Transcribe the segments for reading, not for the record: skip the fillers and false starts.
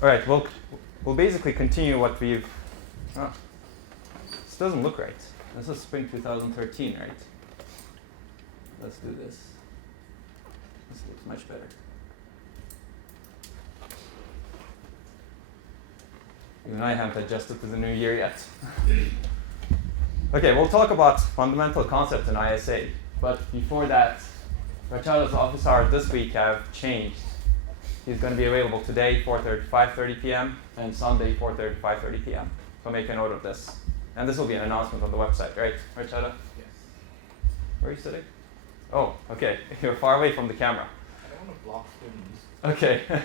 All right, we'll basically continue what we've. Oh, this doesn't look right. This is spring 2013, right? Let's do this. This looks much better. Even I haven't adjusted to the new year yet. Okay, we'll talk about fundamental concepts in ISA. But before that, Rachado's office hours this week have changed. He's going to be available today, 4:30 to 5:30 p.m., and Sunday, 4:30 to 5:30 p.m. So make a note of this. And this will be an announcement on the website, right, Rachado? Yes. Where are you sitting? Oh, okay. You're far away from the camera. I don't want to block students. Okay.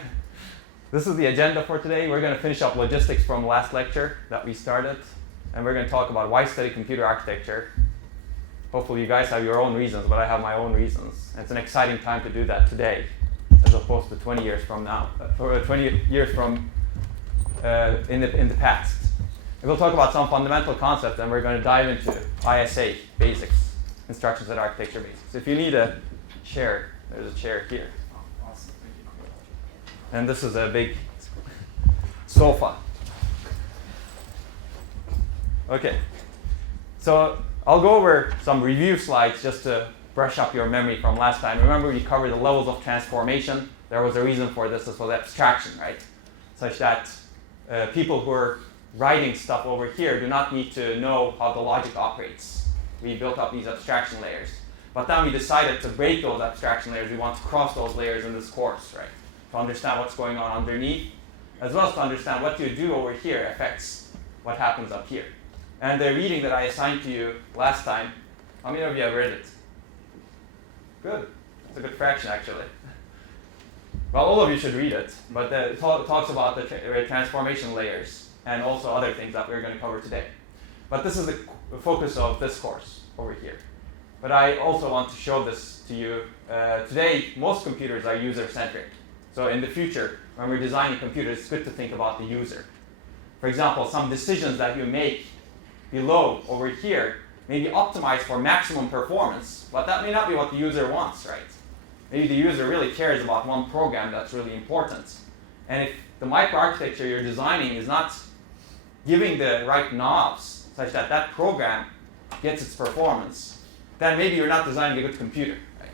This is the agenda for today. We're going to finish up logistics from last lecture that we started. And we're going to talk about why study computer architecture. Hopefully you guys have your own reasons, but I have my own reasons. And it's an exciting time to do that today, as opposed to 20 years from now, or 20 years from in the past. And we'll talk about some fundamental concepts, and we're going to dive into ISA basics, instruction set architecture basics. If you need a chair, there's a chair here. Oh, awesome. Thank you. And this is a big sofa. Okay, so I'll go over some review slides just to brush up your memory from last time. Remember, we covered the levels of transformation. There was a reason for this. This was abstraction, right? Such that people who are writing stuff over here do not need to know how the logic operates. We built up these abstraction layers. But then we decided to break those abstraction layers. We want to cross those layers in this course, right? To understand what's going on underneath, as well as to understand what you do over here affects what happens up here. And the reading that I assigned to you last time, how many of you have read it? Good. It's a good fraction, actually. Well, all of you should read it, but it talks about the transformation layers and also other things that we're going to cover today. But this is the focus of this course over here. But I also want to show this to you. Today, most computers are user-centric. So in the future, when we're designing computers, it's good to think about the user. For example, some decisions that you make below over here may be optimized for maximum performance, but that may not be what the user wants, right? Maybe the user really cares about one program that's really important. And if the microarchitecture you're designing is not giving the right knobs such that that program gets its performance, then maybe you're not designing a good computer, right?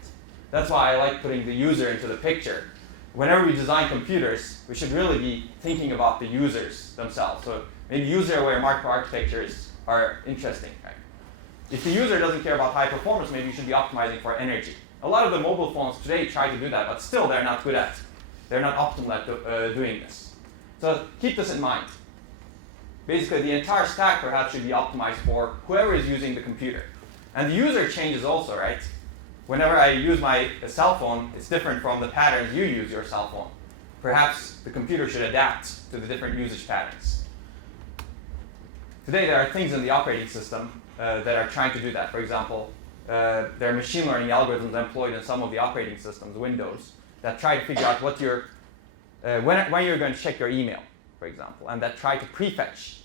That's why I like putting the user into the picture. Whenever we design computers, we should really be thinking about the users themselves. So maybe user-aware microarchitectures are interesting, right? If the user doesn't care about high performance, maybe you should be optimizing for energy. A lot of the mobile phones today try to do that, but still they're not good at it. They're not optimal at doing this. So keep this in mind. Basically, the entire stack perhaps should be optimized for whoever is using the computer. And the user changes also, right? Whenever I use my cell phone, it's different from the patterns you use your cell phone. Perhaps the computer should adapt to the different usage patterns. Today, there are things in the operating system that are trying to do that. For example, there are machine learning algorithms employed in some of the operating systems, Windows, that try to figure out what when you're going to check your email, for example, and that try to prefetch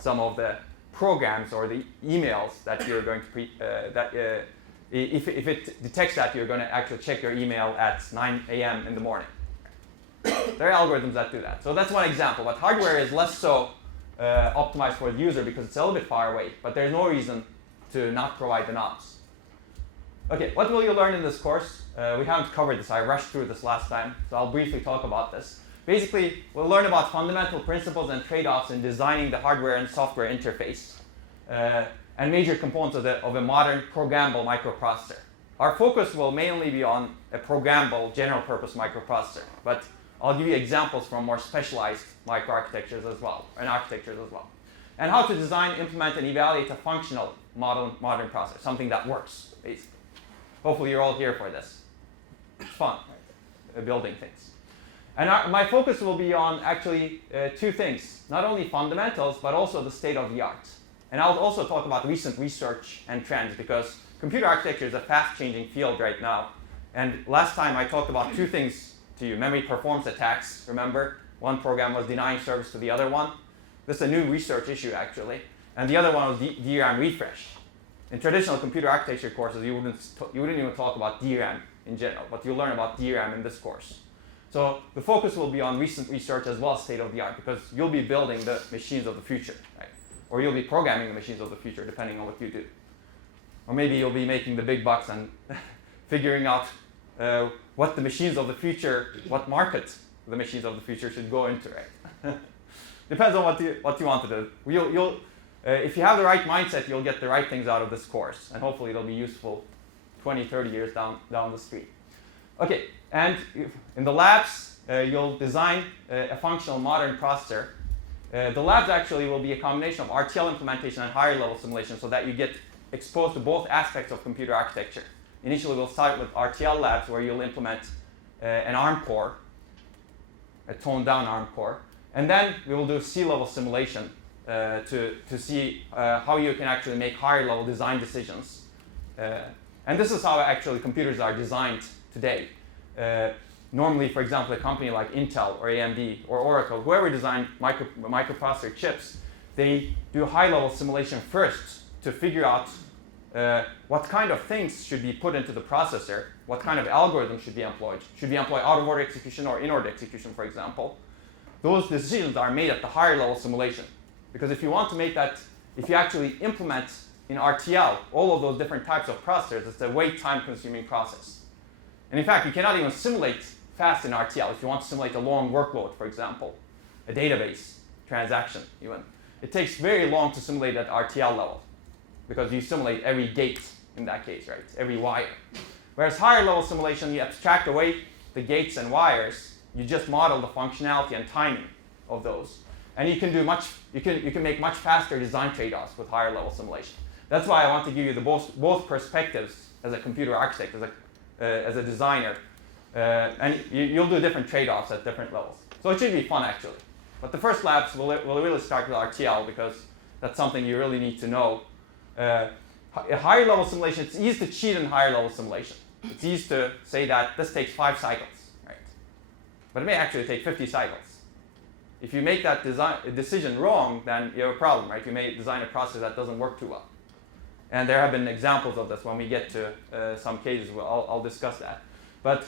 some of the programs or the emails that you're going to if it detects that you're going to actually check your email at 9 a.m. in the morning. There are algorithms that do that. So that's one example. But hardware is less so optimized for the user because it's a little bit far away. But there's no reason to not provide the knobs. Okay, what will you learn in this course? We haven't covered this. I rushed through this last time, so I'll briefly talk about this. Basically, we'll learn about fundamental principles and trade-offs in designing the hardware and software interface and major components of a modern programmable microprocessor. Our focus will mainly be on a programmable general-purpose microprocessor, but I'll give you examples from more specialized microarchitectures as well, and architectures as well. And how to design, implement, and evaluate a functional modern processor, something that works, basically. Hopefully you're all here for this. It's fun, right? Building things. And my focus will be on actually two things, not only fundamentals, but also the state of the art. And I'll also talk about recent research and trends because computer architecture is a fast-changing field right now. And last time I talked about two things to you, memory performance attacks. Remember, one program was denying service to the other one. This is a new research issue, actually. And the other one was DRAM refresh. In traditional computer architecture courses, you wouldn't even talk about DRAM in general, but you'll learn about DRAM in this course. So the focus will be on recent research as well as state of the art, because you'll be building the machines of the future, right? Or you'll be programming the machines of the future, depending on what you do. Or maybe you'll be making the big bucks and figuring out what the machines of the future, what market the machines of the future should go into, right? Depends on what you want to do. If you have the right mindset, you'll get the right things out of this course, and hopefully it'll be useful 20, 30 years down the street. Okay, and in the labs, you'll design a functional modern processor. The labs actually will be a combination of RTL implementation and higher level simulation, so that you get exposed to both aspects of computer architecture. Initially, we'll start with RTL labs, where you'll implement an ARM core, a toned down ARM core, and then we will do C-level simulation to see how you can actually make higher level design decisions. And this is how actually computers are designed today. Normally, for example, a company like Intel or AMD or Oracle, whoever designed microprocessor chips, they do high-level simulation first to figure out what kind of things should be put into the processor, what kind of algorithm should be employed. Should be employed out-of-order execution or in-order execution, for example. Those decisions are made at the higher level simulation. Because if you want to make that, if you actually implement in RTL all of those different types of processors, it's a way time-consuming process. And in fact, you cannot even simulate fast in RTL. If you want to simulate a long workload, for example, a database transaction even, it takes very long to simulate at RTL level, because you simulate every gate in that case, right? Every wire. Whereas higher level simulation, you abstract away the gates and wires, you just model the functionality and timing of those. And you can do you can make much faster design trade-offs with higher level simulation. That's why I want to give you the both perspectives as a computer architect, as a designer. And you'll do different trade-offs at different levels. So it should be fun, actually. But the first labs will really start with RTL, because that's something you really need to know. A higher level simulation, it's easy to cheat in higher level simulation. It's easy to say that this takes 5 cycles, right? But it may actually take 50 cycles. If you make that decision wrong, then you have a problem, right? You may design a process that doesn't work too well. And there have been examples of this. When we get to some cases, I'll discuss that. But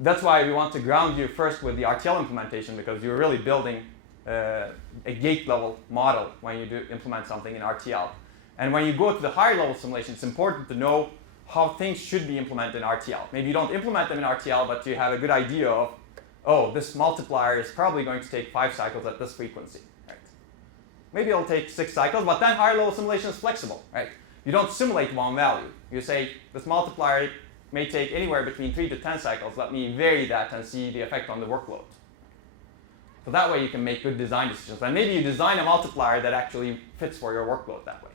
that's why we want to ground you first with the RTL implementation, because you're really building a gate level model when you do implement something in RTL. And when you go to the higher level simulation, it's important to know how things should be implemented in RTL. Maybe you don't implement them in RTL, but you have a good idea of, oh, this multiplier is probably going to take 5 cycles at this frequency, right? Maybe it'll take 6 cycles, but then higher level simulation is flexible, right? You don't simulate one value. You say, this multiplier may take anywhere between 3 to 10 cycles. Let me vary that and see the effect on the workload. So that way you can make good design decisions. And maybe you design a multiplier that actually fits for your workload that way.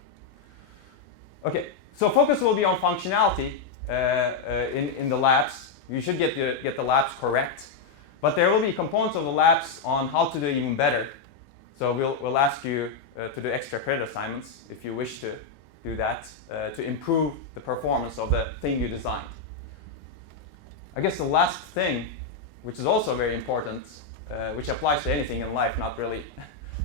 Okay, so focus will be on functionality in the labs. You should get the labs correct. But there will be components of the labs on how to do even better. So we'll ask you to do extra credit assignments if you wish to do that, to improve the performance of the thing you designed. I guess the last thing, which is also very important, which applies to anything in life, not really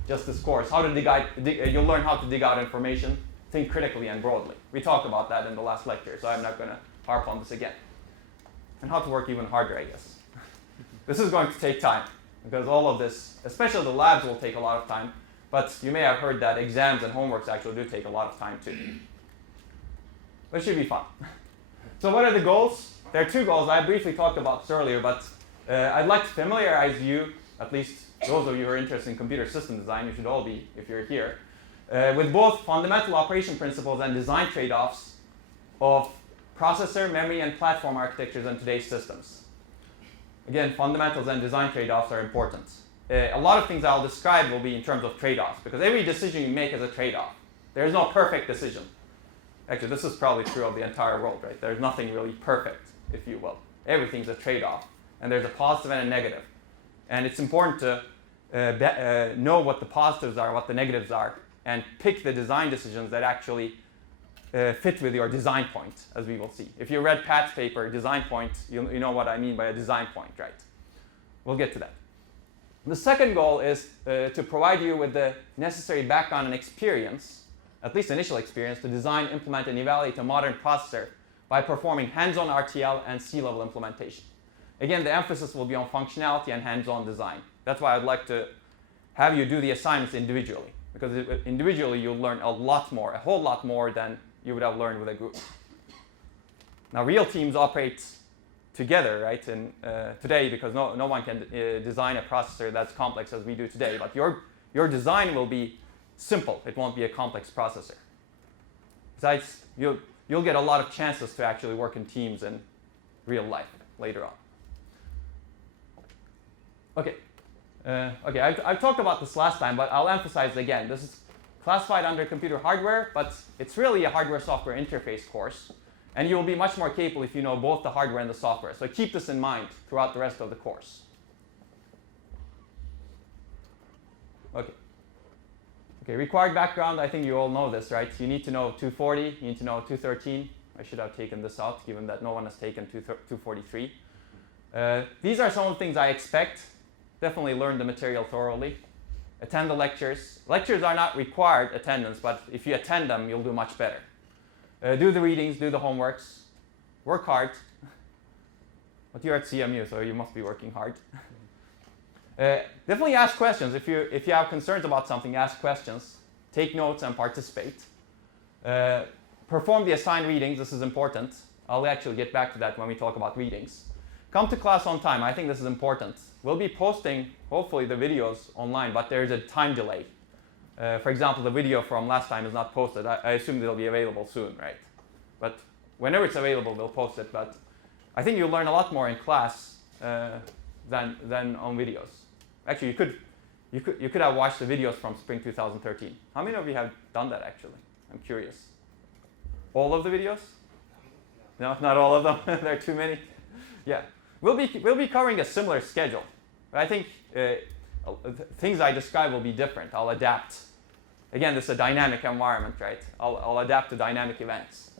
just this course, you'll learn how to dig out information, think critically and broadly. We talked about that in the last lecture, so I'm not going to harp on this again. And how to work even harder, I guess. This is going to take time, because all of this, especially the labs, will take a lot of time. But you may have heard that exams and homeworks actually do take a lot of time too. But it should be fun. So what are the goals? There are 2 goals. I briefly talked about this earlier, but I'd like to familiarize you, at least those of you who are interested in computer system design, you should all be if you're here, with both fundamental operation principles and design trade-offs of processor, memory, and platform architectures in today's systems. Again, fundamentals and design trade-offs are important. A lot of things I'll describe will be in terms of trade-offs, because every decision you make is a trade-off. There is no perfect decision. Actually, this is probably true of the entire world, right? There's nothing really perfect, if you will. Everything's a trade-off, and there's a positive and a negative. And it's important to know what the positives are, what the negatives are, and pick the design decisions that actually fit with your design point, as we will see. If you read Pat's paper, design point, you know what I mean by a design point, right? We'll get to that. The second goal is to provide you with the necessary background and experience, at least initial experience, to design, implement, and evaluate a modern processor by performing hands-on RTL and C-level implementation. Again, the emphasis will be on functionality and hands-on design. That's why I'd like to have you do the assignments individually, because individually you'll learn a lot more, a whole lot more than you would have learned with a group. Now, real teams operate together, right? And today, because no one can design a processor that's complex as we do today, but your design will be simple. It won't be a complex processor. Besides, you'll get a lot of chances to actually work in teams in real life later on. Okay. I've talked about this last time, but I'll emphasize it again. This is classified under computer hardware, but it's really a hardware-software interface course. And you will be much more capable if you know both the hardware and the software. So keep this in mind throughout the rest of the course. Okay, required background, I think you all know this, right? You need to know 240, you need to know 213. I should have taken this out, given that no one has taken 243. These are some of the things I expect. Definitely learn the material thoroughly. Attend the lectures. Lectures are not required attendance, but if you attend them, you'll do much better. Do the readings, do the homeworks. Work hard. But you're at CMU, so you must be working hard. Definitely ask questions. If you have concerns about something, ask questions. Take notes and participate. Perform the assigned readings. This is important. I'll actually get back to that when we talk about readings. Come to class on time. I think this is important. We'll be posting, hopefully, the videos online, but there's a time delay. For example, the video from last time is not posted. I assume it'll be available soon, right? But whenever it's available, we'll post it. But I think you'll learn a lot more in class than on videos. Actually, you could have watched the videos from spring 2013. How many of you have done that, actually? I'm curious. All of the videos? No, not all of them. There are too many. Yeah, we'll be covering a similar schedule. But I think things I describe will be different. I'll adapt. Again, this is a dynamic environment, right? I'll adapt to dynamic events.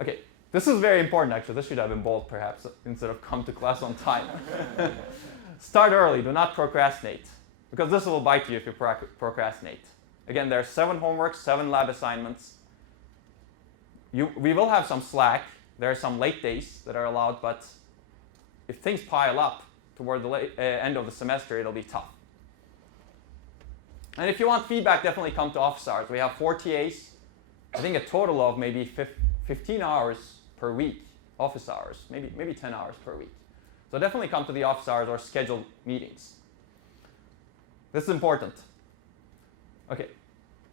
Okay, this is very important, actually. This should have been bold, perhaps, instead of come to class on time. Start early. Do not procrastinate, because this will bite you if you procrastinate. Again, there are 7 homeworks, 7 lab assignments. We will have some slack. There are some late days that are allowed, but if things pile up toward the end of the semester, it'll be tough. And if you want feedback, definitely come to office hours. We have 4 TAs. I think a total of maybe 15 hours per week, office hours, maybe 10 hours per week. So definitely come to the office hours or scheduled meetings. This is important. Okay,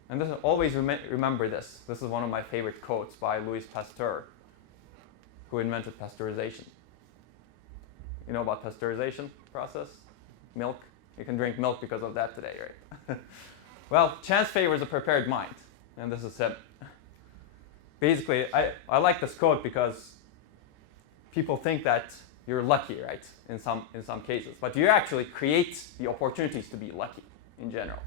and always remember this. This is one of my favorite quotes by Louis Pasteur, who invented pasteurization. You know about pasteurization process? Milk. You can drink milk because of that today, right? Well, chance favors a prepared mind. And this is said. Basically, I like this quote because people think that you're lucky, right, in some cases. But you actually create the opportunities to be lucky in general.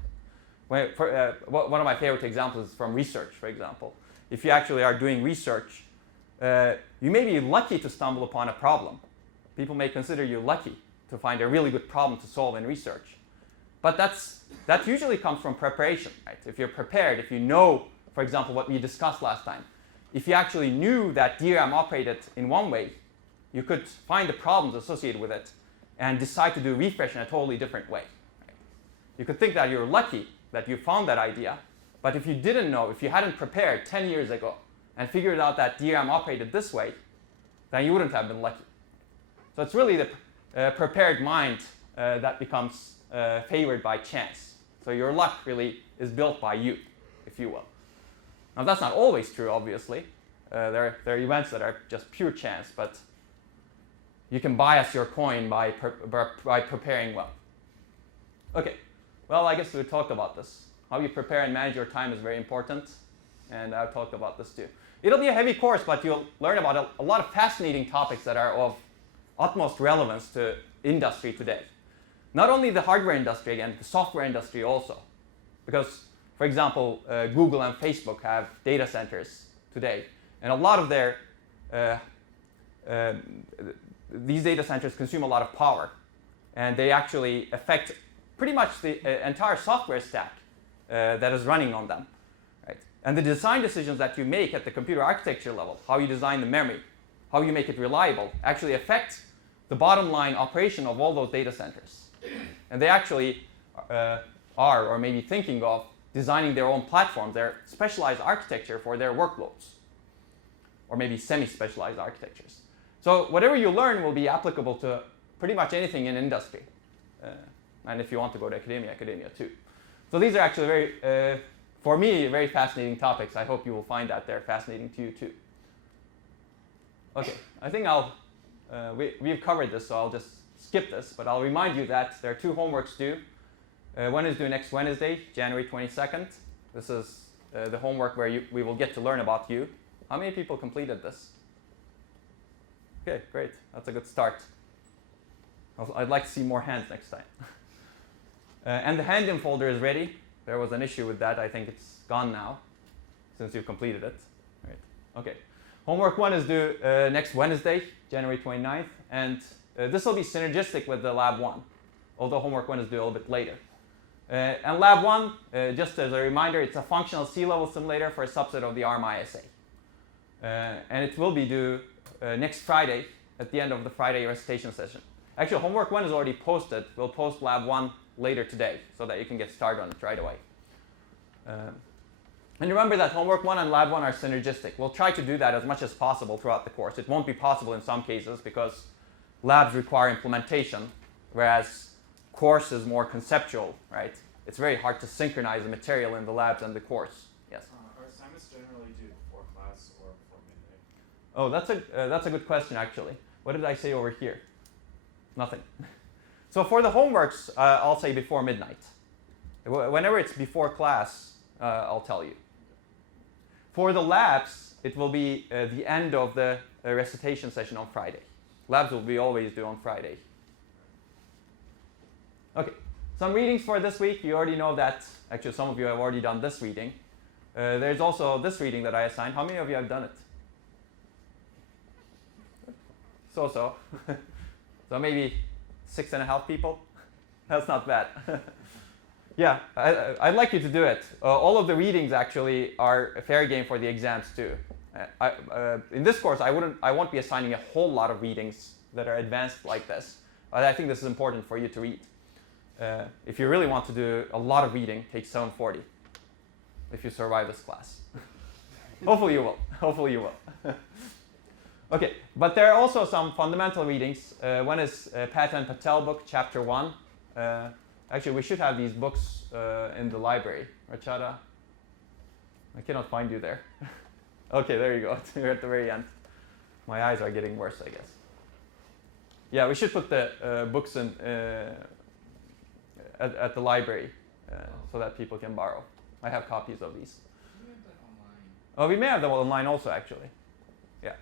One of my favorite examples is from research, for example. If you actually are doing research, you may be lucky to stumble upon a problem. People may consider you lucky to find a really good problem to solve in research. But that usually comes from preparation, right? If you're prepared, if you know, for example, what we discussed last time, if you actually knew that DRAM operated in one way, you could find the problems associated with it and decide to do refresh in a totally different way. Right? You could think that you're lucky that you found that idea, but if you didn't know, if you hadn't prepared 10 years ago and figured out that DRAM operated this way, then you wouldn't have been lucky. So it's really the prepared mind that becomes favored by chance. So your luck really is built by you, if you will. Now that's not always true, obviously. There are events that are just pure chance, but you can bias your coin by preparing well. Okay, well, I guess we talked about this. How you prepare and manage your time is very important, and I've talked about this too. It'll be a heavy course, but you'll learn about a lot of fascinating topics that are of utmost relevance to industry today. Not only the hardware industry, again, the software industry also. Because, for example, Google and Facebook have data centers today, and a lot of their these data centers consume a lot of power, and they actually affect pretty much the entire software stack that is running on them. Right? And the design decisions that you make at the computer architecture level, how you design the memory, how you make it reliable, actually affect the bottom line operation of all those data centers. And they actually are, or maybe thinking of, designing their own platforms, their specialized architecture for their workloads, or maybe semi-specialized architectures. So whatever you learn will be applicable to pretty much anything in industry. And if you want to go to academia, academia too. So these are actually very, for me, very fascinating topics. I hope you will find that they're fascinating to you too. Okay, I think we've covered this, so I'll just skip this, but I'll remind you that there are 2 homeworks due. One is due next Wednesday, January 22nd. This is the homework where we will get to learn about you. How many people completed this? Okay, great. That's a good start. I'd like to see more hands next time. And the hand-in folder is ready. There was an issue with that. I think it's gone now, since you've completed it. Right. Okay. Homework 1 is due next Wednesday, January 29th. And this will be synergistic with the Lab 1, although homework 1 is due a little bit later. And Lab 1, just as a reminder, it's a functional C-level simulator for a subset of the ARM ISA. And it will be due next Friday, at the end of the Friday recitation session. Actually, homework 1 is already posted. We'll post Lab 1 later today, so that you can get started on it right away. And remember that homework 1 and Lab 1 are synergistic. We'll try to do that as much as possible throughout the course. It won't be possible in some cases because labs require implementation, whereas course is more conceptual, right? It's very hard to synchronize the material in the labs and the course. Yes? Are assignments generally due before class or before midday? Oh, that's a good question, actually. What did I say over here? Nothing. So for the homeworks, I'll say before midnight. Whenever it's before class, I'll tell you. For the labs, it will be the end of the recitation session on Friday. Labs will be always due on Friday. Okay, some readings for this week. You already know that. Actually, some of you have already done this reading. There's also this reading that I assigned. How many of you have done it? So. So maybe 6.5 people. That's not bad. Yeah, I'd like you to do it. All of the readings actually are a fair game for the exams too. In this course, I won't be assigning a whole lot of readings that are advanced like this. But I think this is important for you to read. If you really want to do a lot of reading, take 740 if you survive this class. Hopefully you will. Hopefully you will. Okay, but there are also some fundamental readings. One is Pat and Patel book, chapter 1. Actually, we should have these books in the library. Rachada, I cannot find you there. Okay, there you go. You're at the very end. My eyes are getting worse, I guess. Yeah, we should put the books in at the library so that people can borrow. I have copies of these. We have that online. Oh, we may have them online also, actually. Yeah.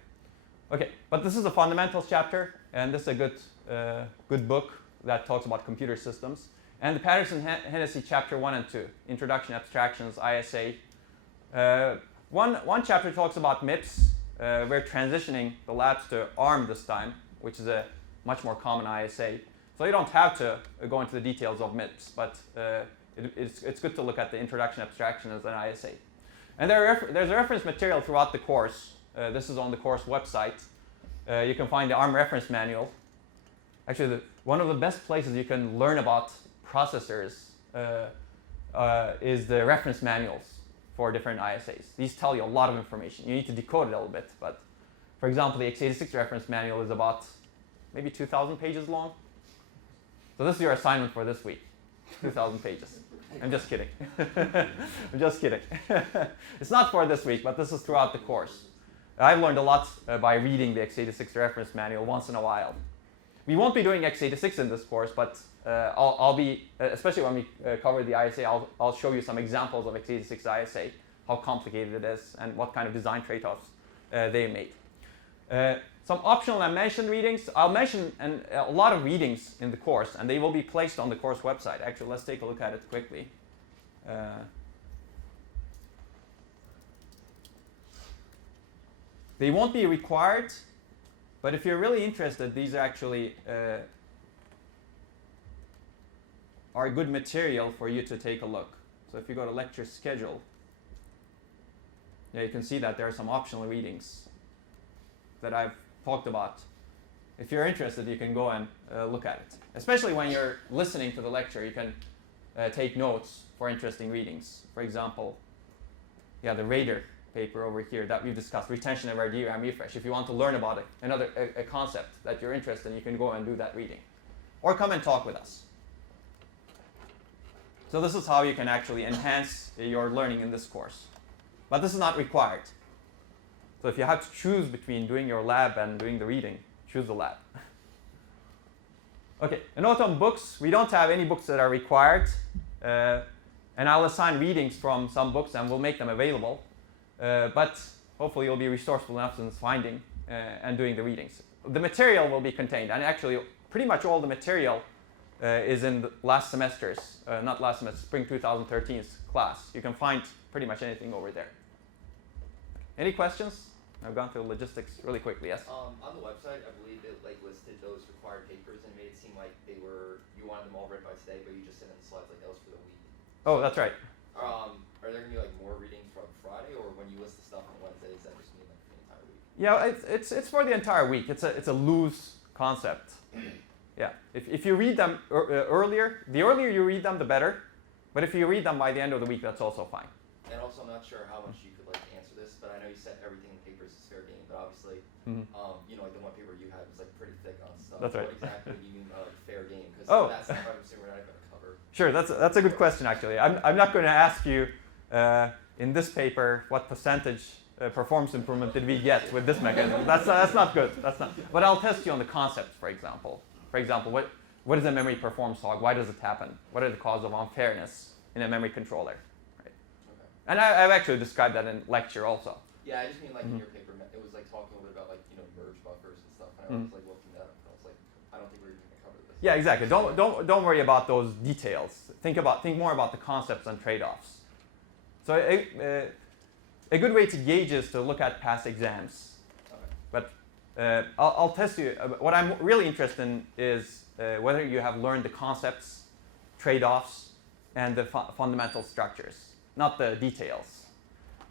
Okay, but this is the fundamentals chapter, and this is a good book that talks about computer systems. And the Patterson-Hennessy chapter 1 and 2, Introduction, Abstractions, ISA. One chapter talks about MIPS. We're transitioning the labs to ARM this time, which is a much more common ISA. So you don't have to go into the details of MIPS, but it's good to look at the Introduction, Abstractions, and ISA. And there's a reference material throughout the course. This is on the course website. You can find the ARM reference manual. Actually, one of the best places you can learn about processors is the reference manuals for different ISAs. These tell you a lot of information. You need to decode it a little bit, but for example, the x86 reference manual is about maybe 2,000 pages long. So this is your assignment for this week, 2,000 pages. I'm just kidding. I'm just kidding. It's not for this week, but this is throughout the course. I've learned a lot by reading the x86 reference manual once in a while. We won't be doing x86 in this course, but I'll be, especially when we cover the ISA, I'll show you some examples of x86 ISA, how complicated it is, and what kind of design trade-offs they made. Some optional and mentioned readings. I'll mention a lot of readings in the course, and they will be placed on the course website. Actually, let's take a look at it quickly. They won't be required, but if you're really interested, these actually are good material for you to take a look. So if you go to lecture schedule, yeah, you can see that there are some optional readings that I've talked about if you're interested, you can go and look at it. Especially when you're listening to the lecture, you can take notes for interesting readings. For example, yeah, the Rader paper over here that we've discussed, retention of our DRAM refresh. If you want to learn about a concept that you're interested in, you can go and do that reading. Or come and talk with us. So this is how you can actually enhance your learning in this course. But this is not required. So if you have to choose between doing your lab and doing the reading, choose the lab. Okay, a note on books. We don't have any books that are required. And I'll assign readings from some books and we'll make them available. But hopefully you'll be resourceful enough in finding and doing the readings. The material will be contained, and actually pretty much all the material is in the last semester's, not last semester, spring 2013's class. You can find pretty much anything over there. Any questions? I've gone through logistics really quickly, yes? On the website, I believe it listed those required papers and made it seem like you wanted them all read by today, but you just sent in the slides like that was for the week. Oh, that's right. Are there going to be more readings from Friday, or when you list the stuff on Wednesday, does that just mean for the entire week? Yeah, it's for the entire week. It's a loose concept. Yeah, if you read them earlier, the earlier you read them, the better. But if you read them by the end of the week, that's also fine. And also, I'm not sure how much you could answer this, but I know you said everything in papers is fair game, but obviously, the one paper you had was pretty thick on stuff. That's right. What exactly do you mean by fair game? Because that stuff I'm assuming we're not even going to cover. Sure, that's a good question actually. I'm not going to ask you in this paper what percentage performance improvement did we get with this mechanism. That's not good. That's not. But I'll test you on the concept, for example. For example, what is a memory performance hog? Why does it happen? What are the causes of unfairness in a memory controller? Right. Okay. And I've actually described that in lecture also. Yeah, I just mean in your paper, it was talking a little bit about merge buffers and stuff. And I was looking that up, and I was like, I don't think we're even going to cover this. Yeah, exactly. Don't worry about those details. Think more about the concepts and trade-offs. So a good way to gauge is to look at past exams. Okay. But I'll test you. What I'm really interested in is whether you have learned the concepts, trade-offs, and the fundamental structures, not the details.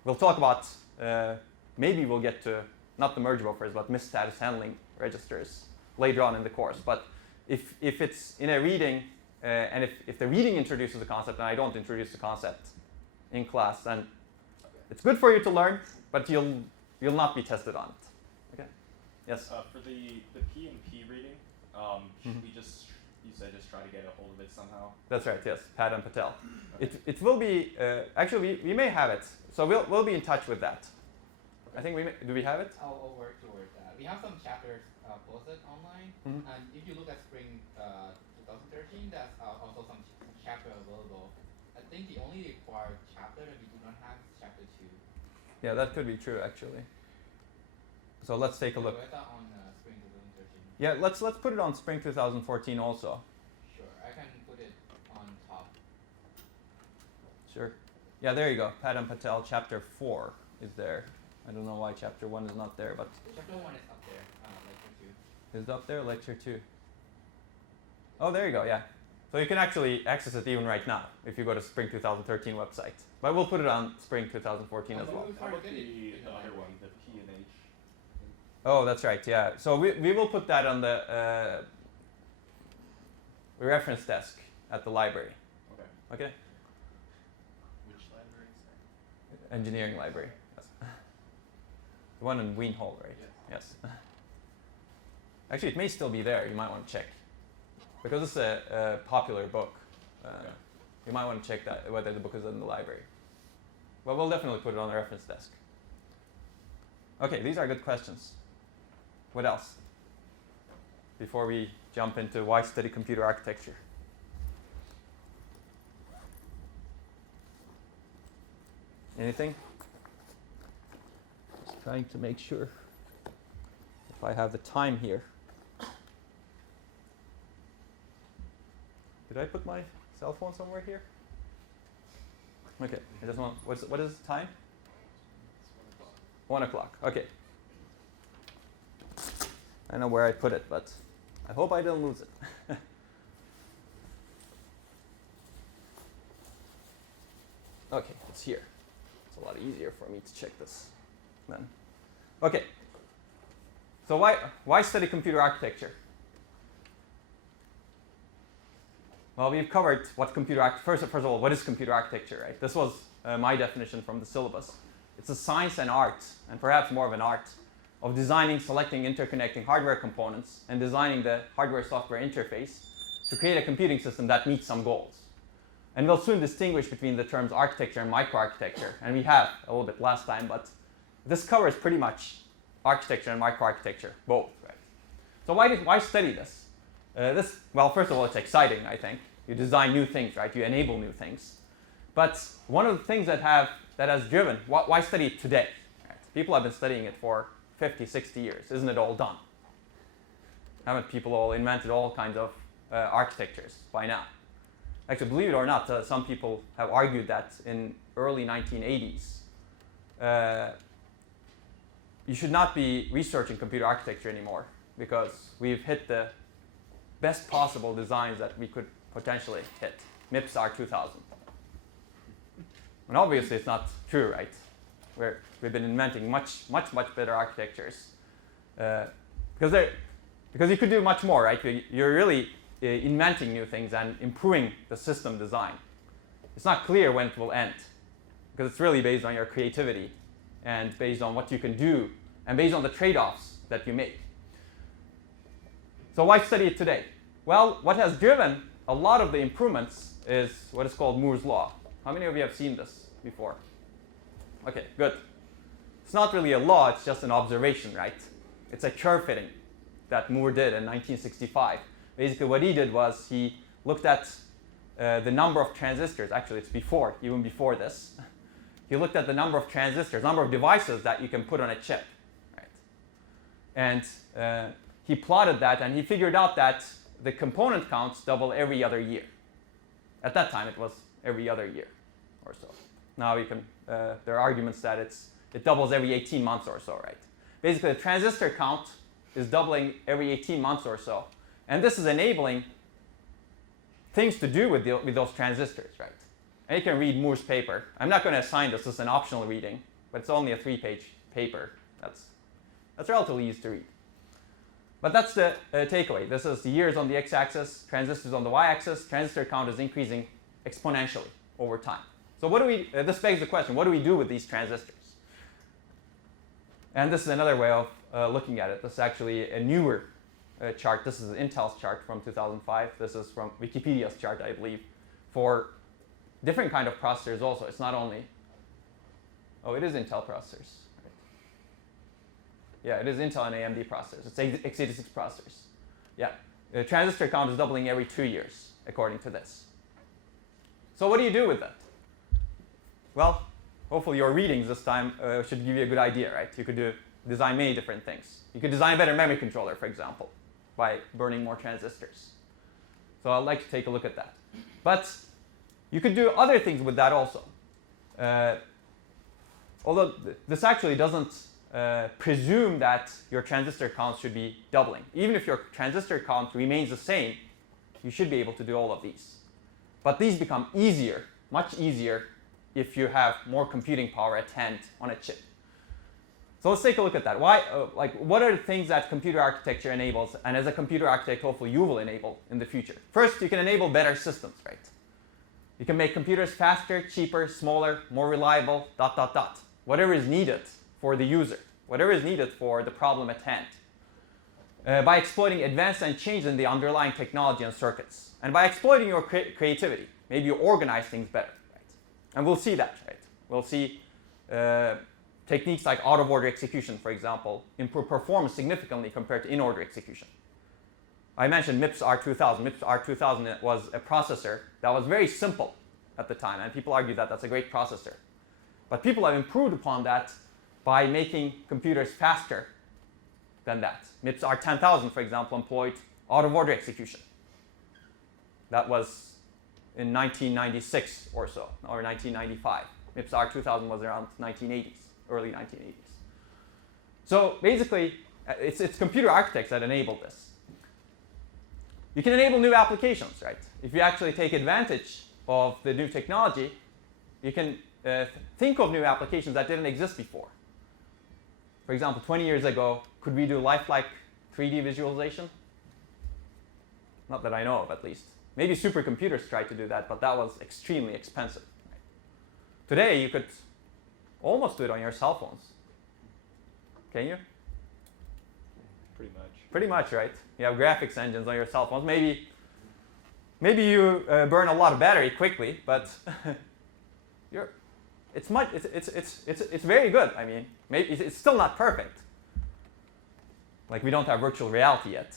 We'll talk about, maybe we'll get to, not the merge buffers, but misstatus handling registers later on in the course. But if it's in a reading, and if the reading introduces the concept and I don't introduce the concept in class, then it's good for you to learn, but you'll not be tested on it. Okay? Yes? For the P and P reading, should we just try to get a hold of it somehow? That's right, yes. Pat and Patel. Okay. It will be, actually we may have it. So we'll be in touch with that. Okay. I think do we have it? I'll work toward that. We have some chapters posted online, and if you look at spring 2013, there's also some chapter available. I think the only required chapter that we do not have is chapter 2. Yeah, that could be true actually. So let's take a look. Where's that on spring 2013? Yeah, let's put it on spring 2014 also. Sure, I can put it on top. Sure. Yeah, there you go. Pat and Patel, chapter 4 is there. I don't know why chapter 1 is not there, but Chapter 1 is up there, lecture 2. is it up there? Lecture 2. Oh, there you go, yeah. So you can actually access it even right now if you go to Spring 2013 website. But we'll put it on Spring 2014 as well. How about the other one, the P and H? Oh, that's right, yeah. So we will put that on the reference desk at the library. Okay. Okay? Which library is that? Engineering library. Yes. The one in Wien Hall, right? Yes. Yes. Actually, it may still be there. You might want to check. Because it's a popular book. Okay. You might want to check that whether the book is in the library. Well, we'll definitely put it on the reference desk. Okay, these are good questions. What else? Before we jump into why study computer architecture. Anything? Just trying to make sure if I have the time here. Did I put my cell phone somewhere here? Okay, I just want, what is the time? It's 1 o'clock, okay. I know where I put it, but I hope I didn't lose it. Okay, it's here. It's a lot easier for me to check this then. Okay. So why study computer architecture? Well, we've covered what first of all, what is computer architecture, right? This was my definition from the syllabus. It's a science and art, and perhaps more of an art, of designing, selecting, interconnecting hardware components and designing the hardware-software interface to create a computing system that meets some goals. And we'll soon distinguish between the terms architecture and microarchitecture, and we have a little bit last time, but this covers pretty much architecture and microarchitecture, both, right? So why study this? Well, first of all, it's exciting, I think. You design new things, right? You enable new things. But one of the things that has driven, why study it today? Right? People have been studying it for 50, 60 years. Isn't it all done? Haven't people all invented all kinds of architectures by now? Actually, believe it or not, some people have argued that in early 1980s, you should not be researching computer architecture anymore because we've hit the best possible designs that we could potentially hit. MIPS R2000. And obviously it's not true, right? We've been inventing much better architectures because you could do much more, right? You're really inventing new things and improving the system design. It's not clear when it will end because it's really based on your creativity and based on what you can do and based on the trade-offs that you make. So why study it today? Well, what has driven a lot of the improvements is what is called Moore's Law. How many of you have seen this before? Okay, good. It's not really a law, it's just an observation, right? It's a curve fitting that Moore did in 1965. Basically what he did was he looked at the number of transistors. Actually, it's even before this. He looked at the number of transistors, number of devices that you can put on a chip, right? And he plotted that, and he figured out that the component counts double every other year. At that time, it was every other year or so. Now there are arguments that it doubles every 18 months or so, right? Basically, the transistor count is doubling every 18 months or so. And this is enabling things to do with those transistors, right? And you can read Moore's paper. I'm not going to assign this as an optional reading, but it's only a 3-page paper. That's relatively easy to read. But that's the takeaway. This is the years on the x-axis, transistors on the y-axis. Transistor count is increasing exponentially over time. So this begs the question, what do we do with these transistors? And this is another way of looking at it. This is actually a newer chart. This is Intel's chart from 2005. This is from Wikipedia's chart, I believe, for different kind of processors also. It's not only, it is Intel processors. Right? Yeah, it is Intel and AMD processors. It's x86 processors. Yeah, the transistor count is doubling every 2 years, according to this. So what do you do with that? Well, hopefully your readings this time should give you a good idea, right? You could design many different things. You could design a better memory controller, for example, by burning more transistors. So I'd like to take a look at that. But you could do other things with that also. Although this actually doesn't presume that your transistor count should be doubling. Even if your transistor count remains the same, you should be able to do all of these. But these become easier, much easier, if you have more computing power at hand on a chip. So let's take a look at that. What are the things that computer architecture enables, and as a computer architect, hopefully you will enable in the future? First, you can enable better systems, right? You can make computers faster, cheaper, smaller, more reliable, ... Whatever is needed for the user, whatever is needed for the problem at hand. By exploiting advanced and change in the underlying technology and circuits. And by exploiting your creativity, maybe you organize things better, right? And we'll see that, right? We'll see techniques like out-of-order execution, for example, improve performance significantly compared to in-order execution. I mentioned MIPS R2000. MIPS R2000 was a processor that was very simple at the time, and people argue that that's a great processor. But people have improved upon that by making computers faster than that. MIPS R10000, for example, employed out-of-order execution. That was in 1996 or so, or 1995. MIPS R2000 was around 1980s, early 1980s. So basically, it's computer architects that enable this. You can enable new applications, right? If you actually take advantage of the new technology, you can think of new applications that didn't exist before. for example, 20 years ago, could we do lifelike 3D visualization? Not that I know of, at least. Maybe supercomputers tried to do that, but that was extremely expensive. Today, you could almost do it on your cell phones. Can you? Pretty much. Pretty much, right? You have graphics engines on your cell phones. Maybe you burn a lot of battery quickly, but it's very good. I mean, maybe it's still not perfect. Like, we don't have virtual reality yet,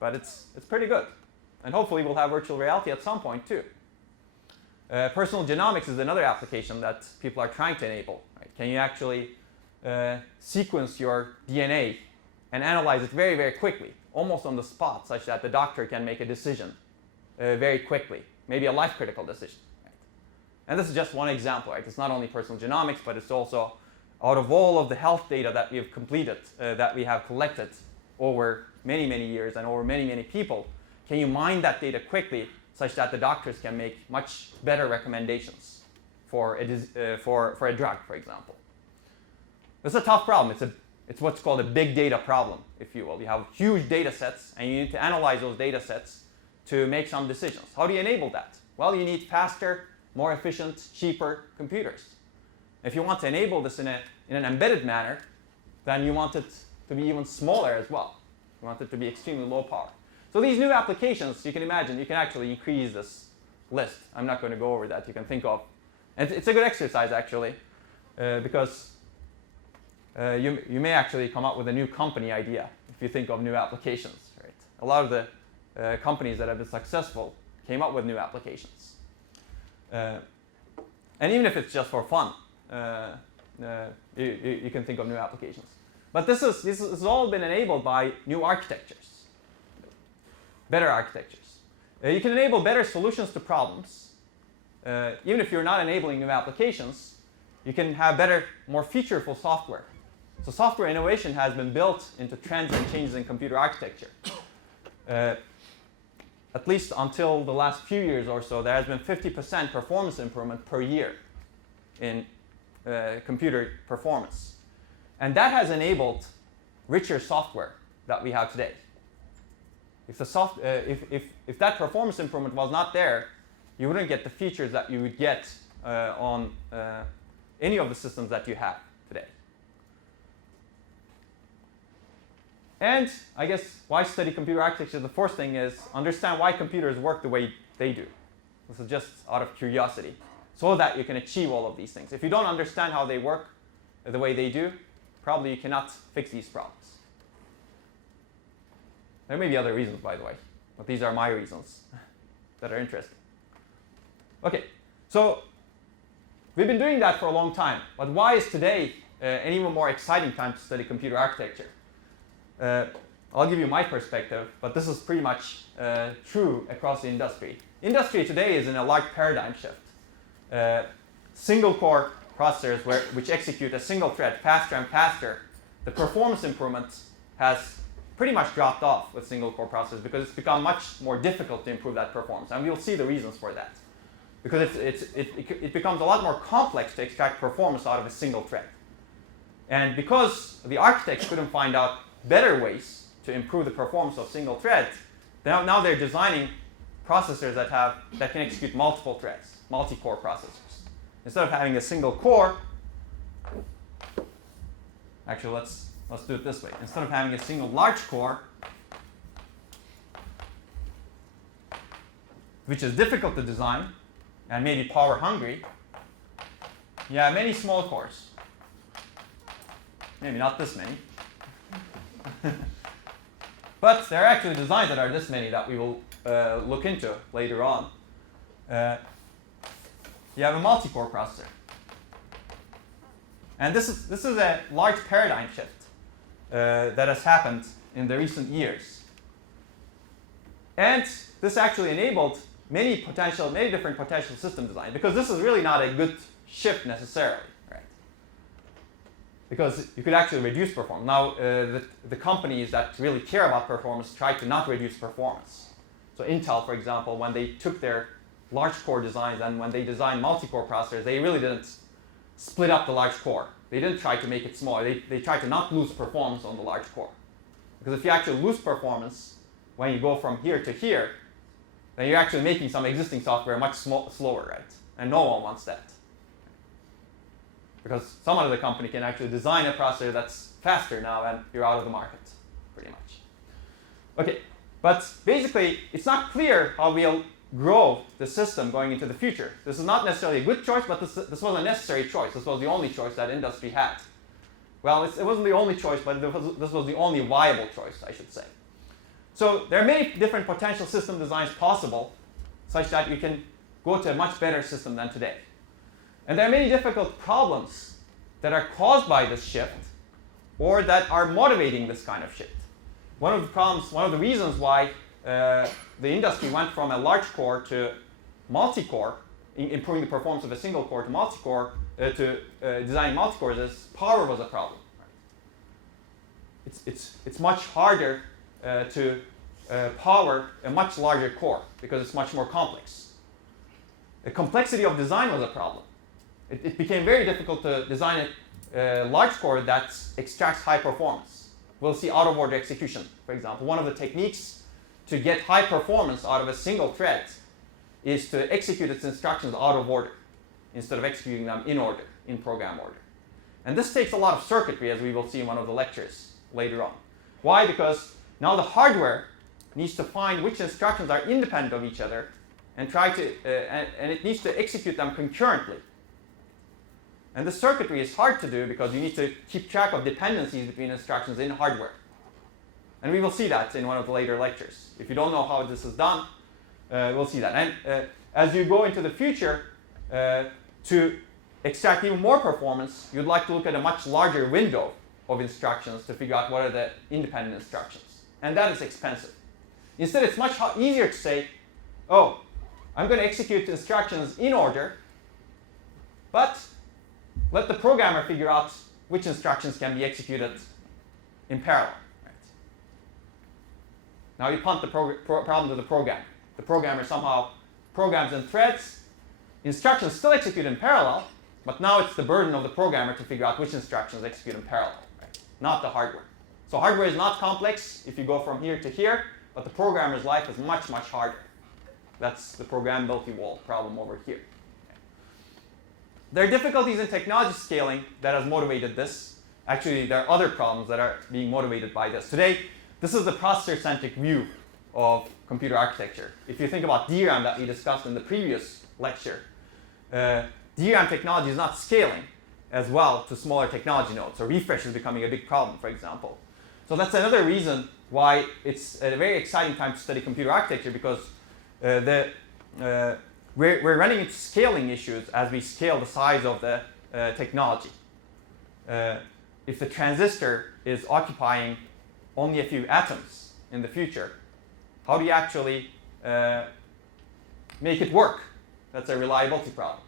but it's pretty good. And hopefully we'll have virtual reality at some point too. Personal genomics is another application that people are trying to enable. Right? Can you actually sequence your DNA and analyze it very, very quickly, almost on the spot, such that the doctor can make a decision very quickly, maybe a life-critical decision. Right? And this is just one example. Right? It's not only personal genomics, but it's also out of all of the health data that we have completed, that we have collected over many, many years and over many, many people, can you mine that data quickly such that the doctors can make much better recommendations for a drug, for example? This is a tough problem. It's what's called a big data problem, if you will. You have huge data sets, and you need to analyze those data sets to make some decisions. How do you enable that? Well, you need faster, more efficient, cheaper computers. If you want to enable this in an embedded manner, then you want it to be even smaller as well. You want it to be extremely low power. So these new applications, you can imagine, you can actually increase this list. I'm not going to go over that. You can think of, and it's a good exercise actually, because you may actually come up with a new company idea if you think of new applications. Right? A lot of the companies that have been successful came up with new applications. And even if it's just for fun, you can think of new applications. But this has all been enabled by new architectures, better architectures. You can enable better solutions to problems. Even if you're not enabling new applications, you can have better, more featureful software. So software innovation has been built into trends and changes in computer architecture. At least until the last few years or so, there has been 50% performance improvement per year in computer performance. And that has enabled richer software that we have today. If that performance improvement was not there, you wouldn't get the features that you would get on any of the systems that you have today. And I guess why study computer architecture? The first thing is understand why computers work the way they do. This is just out of curiosity, so that you can achieve all of these things. If you don't understand how they work the way they do, probably you cannot fix these problems. There may be other reasons, by the way, but these are my reasons that are interesting. Okay, so we've been doing that for a long time, but why is today an even more exciting time to study computer architecture? I'll give you my perspective, but this is pretty much true across the industry. Industry today is in a large paradigm shift. Single core processors which execute a single thread faster and faster, the performance improvement has pretty much dropped off with single core processors because it's become much more difficult to improve that performance. And we'll see the reasons for that. Because it becomes a lot more complex to extract performance out of a single thread. And because the architects couldn't find out better ways to improve the performance of single threads, now they're designing processors that can execute multiple threads, multi-core processors. Instead of having a single core, actually let's do it this way. Instead of having a single large core, which is difficult to design and maybe power hungry, you have many small cores. Maybe not this many. But there are actually designs that are this many that we will look into later on. You have a multi-core processor. And this is a large paradigm shift that has happened in the recent years. And this actually enabled many different potential system designs, because this is really not a good shift necessarily, right? Because you could actually reduce performance. Now, the companies that really care about performance try to not reduce performance. So Intel, for example, when they took their large core designs and when they designed multi-core processors, they really didn't split up the large core. they didn't try to make it smaller. They tried to not lose performance on the large core. Because if you actually lose performance when you go from here to here, then you're actually making some existing software much slower, right? And no one wants that. Because some other company can actually design a processor that's faster now and you're out of the market, pretty much. Okay, but basically, it's not clear how we'll grow the system going into the future. This is not necessarily a good choice, but this was a necessary choice. This was the only choice that industry had. Well, it wasn't the only choice, but this was the only viable choice, I should say. So there are many different potential system designs possible, such that you can go to a much better system than today. And there are many difficult problems that are caused by this shift, or that are motivating this kind of shift. One of the reasons why the industry went from a large core to multi-core, improving the performance of a single core to multi-core, to designing multi-cores, is power was a problem. It's much harder to power a much larger core because it's much more complex. The complexity of design was a problem. It became very difficult to design a large core that extracts high performance. We'll see out-of-order execution, for example. One of the techniques to get high performance out of a single thread is to execute its instructions out of order instead of executing them in order, in program order. And this takes a lot of circuitry, as we will see in one of the lectures later on. Why? Because now the hardware needs to find which instructions are independent of each other and and it needs to execute them concurrently. And the circuitry is hard to do because you need to keep track of dependencies between instructions in hardware. And we will see that in one of the later lectures. If you don't know how this is done, we'll see that. And as you go into the future, to extract even more performance, you'd like to look at a much larger window of instructions to figure out what are the independent instructions. And that is expensive. Instead, it's much easier to say, oh, I'm going to execute instructions in order, but let the programmer figure out which instructions can be executed in parallel. Right? Now you punt the problem to the programmer. The programmer somehow programs in threads. Instructions still execute in parallel, but now it's the burden of the programmer to figure out which instructions execute in parallel, right? Not the hardware. So hardware is not complex if you go from here to here, but the programmer's life is much, much harder. That's the programmability wall problem over here. There are difficulties in technology scaling that has motivated this. Actually, there are other problems that are being motivated by this. Today, this is the processor-centric view of computer architecture. If you think about DRAM that we discussed in the previous lecture, DRAM technology is not scaling as well to smaller technology nodes. So refresh is becoming a big problem, for example. So that's another reason why it's a very exciting time to study computer architecture, because we're running into scaling issues as we scale the size of the technology. If the transistor is occupying only a few atoms in the future, how do you actually make it work? That's a reliability problem.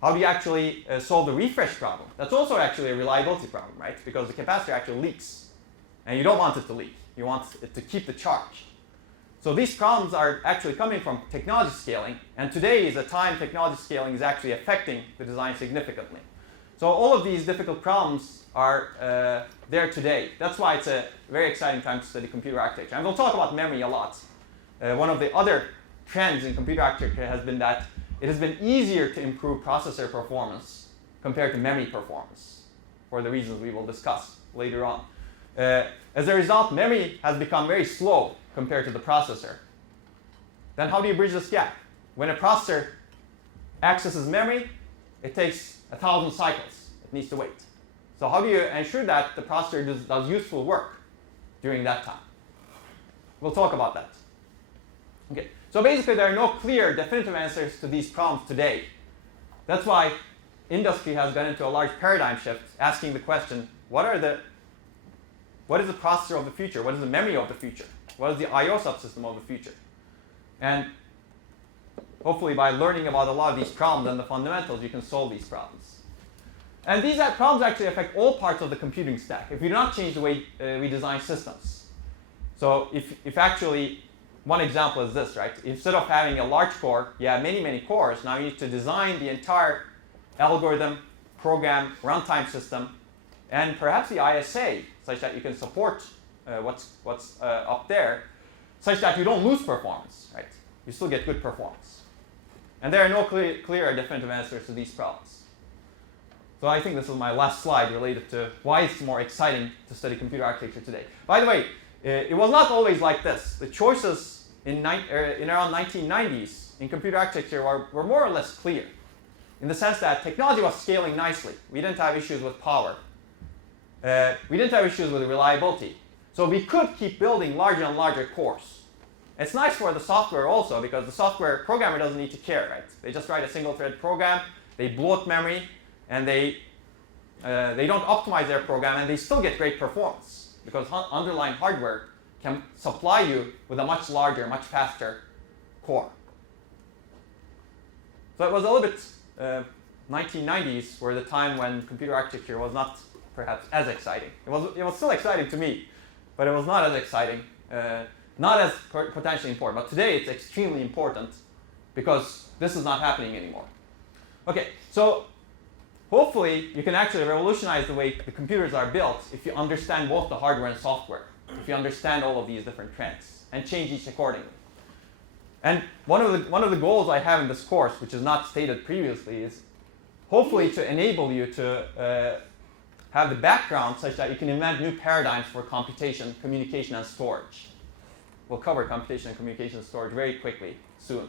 How do you actually solve the refresh problem? That's also actually a reliability problem, right? Because the capacitor actually leaks. And you don't want it to leak. You want it to keep the charge. So these problems are actually coming from technology scaling. And today is a time technology scaling is actually affecting the design significantly. So all of these difficult problems are there today. That's why it's a very exciting time to study computer architecture. And we'll talk about memory a lot. One of the other trends in computer architecture has been that it has been easier to improve processor performance compared to memory performance, for the reasons we will discuss later on. As a result, memory has become very slow compared to the processor. Then how do you bridge this gap? When a processor accesses memory, it takes 1,000 cycles. It needs to wait. So how do you ensure that the processor does useful work during that time? We'll talk about that. Okay. So basically, there are no clear, definitive answers to these problems today. That's why industry has gone into a large paradigm shift, asking the question, what is the processor of the future? What is the memory of the future? What is the I/O subsystem of the future? And hopefully, by learning about a lot of these problems and the fundamentals, you can solve these problems. And these problems actually affect all parts of the computing stack if we do not change the way we design systems. So if actually, one example is this, right? Instead of having a large core, you have many, many cores. Now you need to design the entire algorithm, program, runtime system and perhaps the ISA, such that you can support what's up there, such that you don't lose performance, right? You still get good performance. And there are no clear or definitive answers to these problems. So I think this is my last slide related to why it's more exciting to study computer architecture today. By the way, it was not always like this. The choices in around 1990s in computer architecture were more or less clear, in the sense that technology was scaling nicely. We didn't have issues with power. We didn't have issues with reliability. So we could keep building larger and larger cores. It's nice for the software also, because the software programmer doesn't need to care, right? They just write a single-thread program, they bloat memory, and they don't optimize their program, and they still get great performance, because underlying hardware can supply you with a much larger, much faster core. So it was a little bit 1990s were the time when computer architecture was not perhaps as exciting. It was still exciting to me, but it was not as exciting, not as potentially important. But today it's extremely important because this is not happening anymore. Okay, so hopefully you can actually revolutionize the way the computers are built if you understand both the hardware and software, if you understand all of these different trends, and change each accordingly. And one of the goals I have in this course, which is not stated previously, is hopefully to enable you to have the background such that you can invent new paradigms for computation, communication, and storage. We'll cover computation and communication and storage very quickly soon.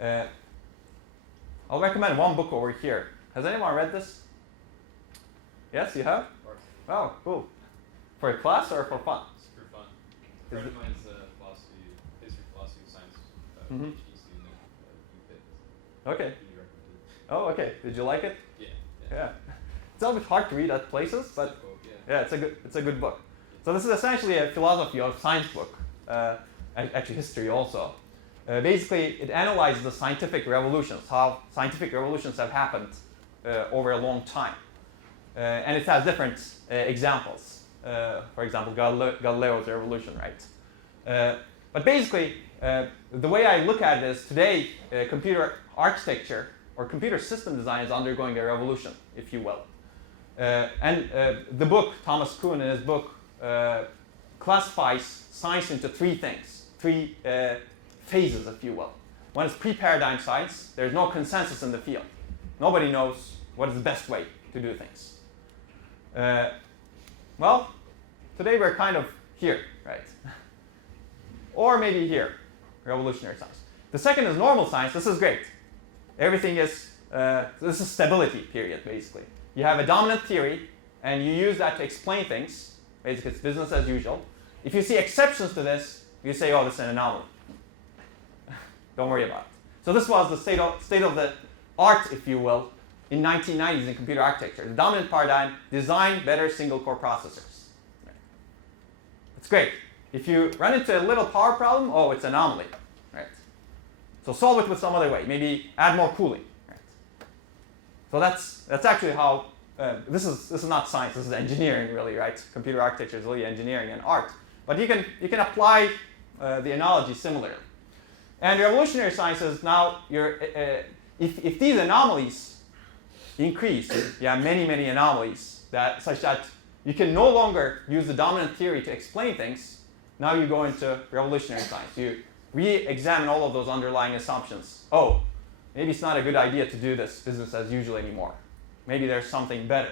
I'll recommend one book over here. Has anyone read this? Yes, you have? Oh, cool. For a class or for fun? It's for fun. A friend of mine's history, philosophy, science PhD student at UPenn. Okay. He recommended it. Oh, okay. Did you like it? Yeah. It's a little bit hard to read at places, but yeah, it's a good book. So this is essentially a philosophy of science book, actually history also. Basically, it analyzes the scientific revolutions, how scientific revolutions have happened over a long time. And it has different examples. For example, Galileo's revolution, right? But basically, the way I look at it is today, computer architecture or computer system design is undergoing a revolution, if you will. And the book, Thomas Kuhn in his book, classifies science into three things, three phases, if you will. One is pre-paradigm science. There's no consensus in the field. Nobody knows what is the best way to do things. Well, today we're kind of here, right? Or maybe here, revolutionary science. The second is normal science. This is great. Everything is, this is stability period, basically. You have a dominant theory, and you use that to explain things. Basically, it's business as usual. If you see exceptions to this, you say, oh, this is an anomaly. Don't worry about it. So this was the state of the art, if you will, in 1990s in computer architecture. The dominant paradigm, design better single-core processors. Right. It's great. If you run into a little power problem, oh, it's an anomaly. Right. So solve it with some other way. Maybe add more cooling. Right. So that's actually how this is not science. This is engineering, really, right? Computer architecture is really engineering and art. But you can apply the analogy similarly. And revolutionary sciences now, if these anomalies increase, you have many anomalies such that you can no longer use the dominant theory to explain things. Now you go into revolutionary science. You re-examine all of those underlying assumptions. Oh, maybe it's not a good idea to do this business as usual anymore. Maybe there's something better.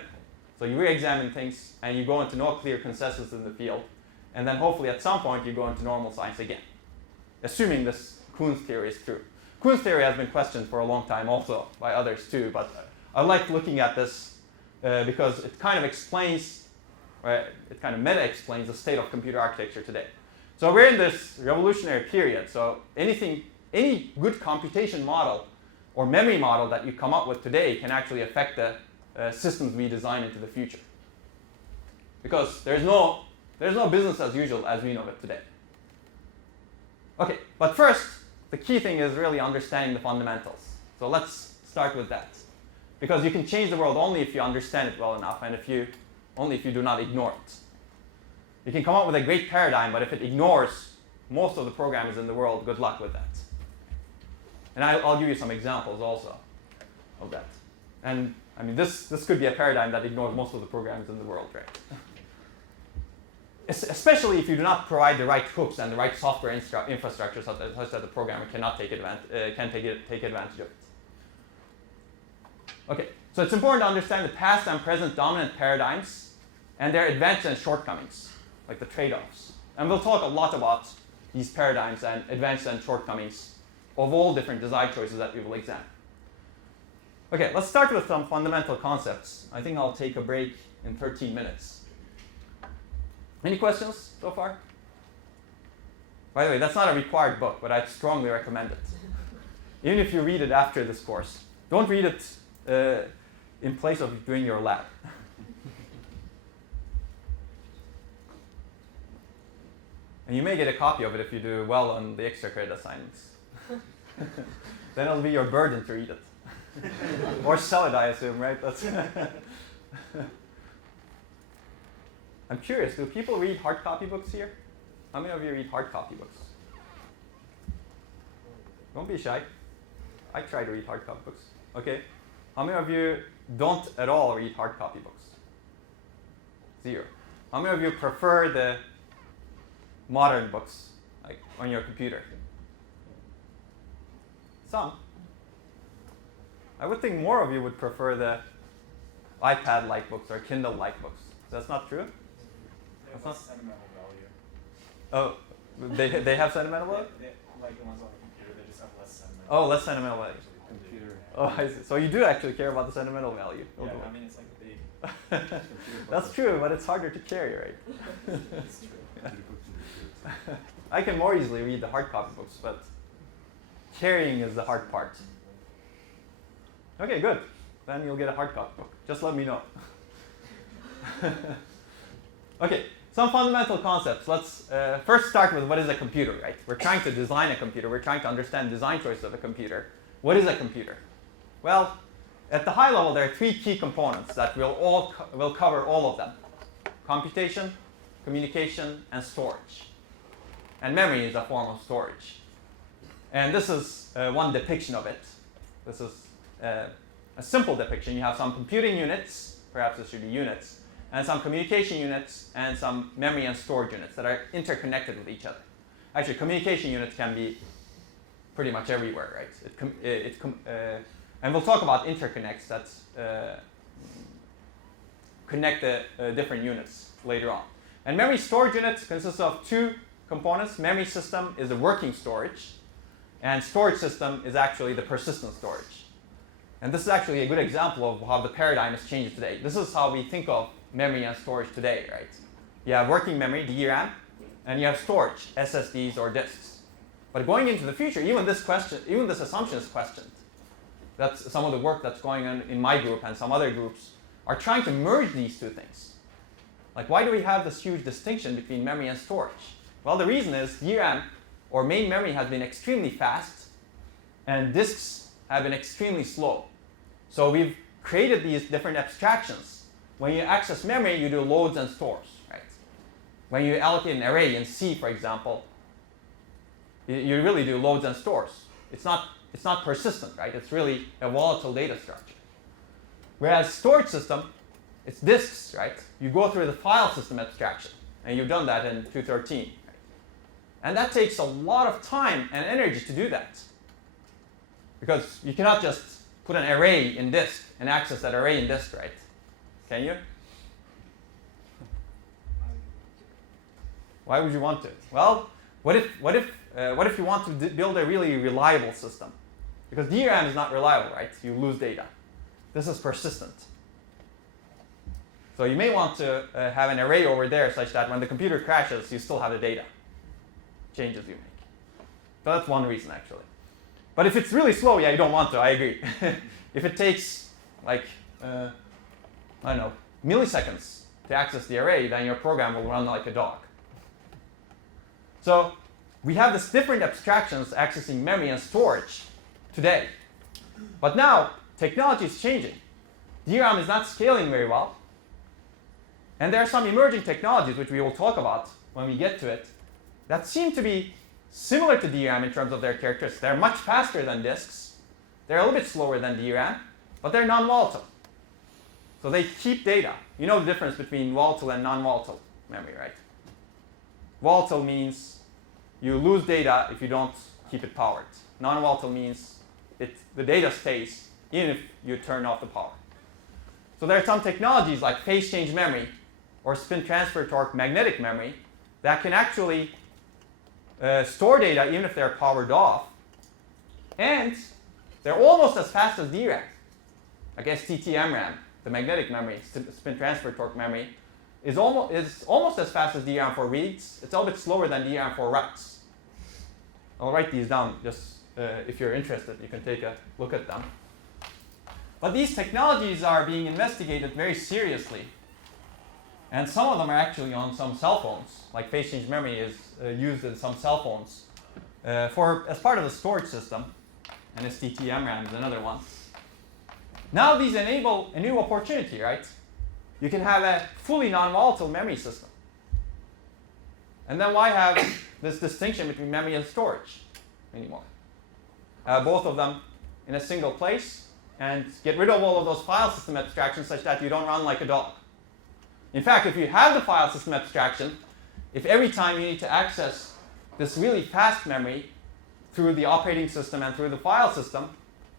So you re-examine things, and you go into no clear consensus in the field. And then hopefully at some point you go into normal science again, assuming this Kuhn's theory is true. Kuhn's theory has been questioned for a long time also by others too, but I like looking at this because it kind of explains, it kind of meta-explains the state of computer architecture today. So we're in this revolutionary period. So any good computation model or memory model that you come up with today can actually affect the systems we design into the future. Because there's no business as usual as we know it today. Okay, but first, the key thing is really understanding the fundamentals. So let's start with that. Because you can change the world only if you understand it well enough, and only if you do not ignore it. You can come up with a great paradigm, but if it ignores most of the programmers in the world, good luck with that. And I'll give you some examples also of that. And I mean, this could be a paradigm that ignores most of the programs in the world, right? Especially if you do not provide the right hooks and the right software infrastructure such that the programmer cannot take advantage of it. Okay, so it's important to understand the past and present dominant paradigms and their advantages and shortcomings, like the trade-offs. And we'll talk a lot about these paradigms and advantages and shortcomings of all different design choices that we will examine. Okay, let's start with some fundamental concepts. I think I'll take a break in 13 minutes. Any questions so far? By the way, that's not a required book, but I'd strongly recommend it. Even if you read it after this course. Don't read it in place of doing your lab. And you may get a copy of it if you do well on the extra credit assignments. Then it'll be your burden to read it. Or sell it, I assume, right? That's I'm curious, do people read hard copy books here? How many of you read hard copy books? Don't be shy. I try to read hard copy books. Okay. How many of you don't at all read hard copy books? 0. How many of you prefer the modern books, like on your computer? Some. I would think more of you would prefer the iPad-like books or Kindle-like books. That's not true? They have less sentimental value. Oh, they have sentimental value? Like the ones on the computer, they just have less sentimental value. Oh, less sentimental value. Computer. Oh, I see. So you do actually care about the sentimental value. Yeah, I mean, it's like the big. That's true, but it's harder to carry, right? That's true. I can more easily read the hard copy books, but carrying is the hard part. Okay, good. Then you'll get a hard copy book. Just let me know. Okay, some fundamental concepts. Let's first start with what is a computer, right? We're trying to design a computer. We're trying to understand design choices of a computer. What is a computer? Well, at the high level, there are 3 key components that we'll cover all of them. Computation, communication, and storage. And memory is a form of storage. And this is one depiction of it. This is a simple depiction. You have some computing units, perhaps this should be units, and some communication units, and some memory and storage units that are interconnected with each other. Actually, communication units can be pretty much everywhere, right? And we'll talk about interconnects that connect the different units later on. And memory storage units consists of 2 components. Memory system is the working storage, and storage system is actually the persistent storage. And this is actually a good example of how the paradigm has changed today. This is how we think of memory and storage today, right? You have working memory, DRAM, and you have storage, SSDs or disks. But going into the future, even this assumption is questioned. That's some of the work that's going on in my group and some other groups are trying to merge these 2 things. Like, why do we have this huge distinction between memory and storage? Well, the reason is DRAM, or main memory, has been extremely fast, and disks have been extremely slow. So we've created these different abstractions. When you access memory, you do loads and stores, right? When you allocate an array in C, for example, you really do loads and stores. It's not persistent, right? It's really a volatile data structure. Whereas storage system, it's disks, right? You go through the file system abstraction, and you've done that in 213. Right? And that takes a lot of time and energy to do that. Because you cannot just put an array in disk and access that array in disk, right? Can you? Why would you want to? Well, what if you want to build a really reliable system? Because DRAM is not reliable, right? You lose data. This is persistent. So you may want to have an array over there such that when the computer crashes, you still have the data. Changes you make. So that's one reason, actually. But if it's really slow, yeah, you don't want to. I agree. If it takes, like, I don't know, milliseconds to access the array, then your program will run like a dog. So we have these different abstractions accessing memory and storage today. But now, technology is changing. DRAM is not scaling very well. And there are some emerging technologies, which we will talk about when we get to it, that seem to be similar to DRAM in terms of their characteristics. They're much faster than disks. They're a little bit slower than DRAM, but they're non-volatile. So they keep data. You know the difference between volatile and non-volatile memory, right? Volatile means you lose data if you don't keep it powered. Non-volatile means the data stays even if you turn off the power. So there are some technologies like phase change memory or spin transfer torque magnetic memory that can actually store data even if they're powered off. And they're almost as fast as DRAM. Like STT-MRAM, the magnetic memory, spin transfer torque memory, is almost as fast as DRAM for reads. It's a little bit slower than DRAM for writes. I'll write these down just if you're interested. You can take a look at them. But these technologies are being investigated very seriously. And some of them are actually on some cell phones. Like phase change memory is used in some cell phones as part of the storage system. And STT-MRAM is another one. Now these enable a new opportunity, right? You can have a fully non-volatile memory system. And then why have this distinction between memory and storage anymore? Both of them in a single place and get rid of all of those file system abstractions such that you don't run like a dog. In fact, if you have the file system abstraction, if every time you need to access this really fast memory through the operating system and through the file system,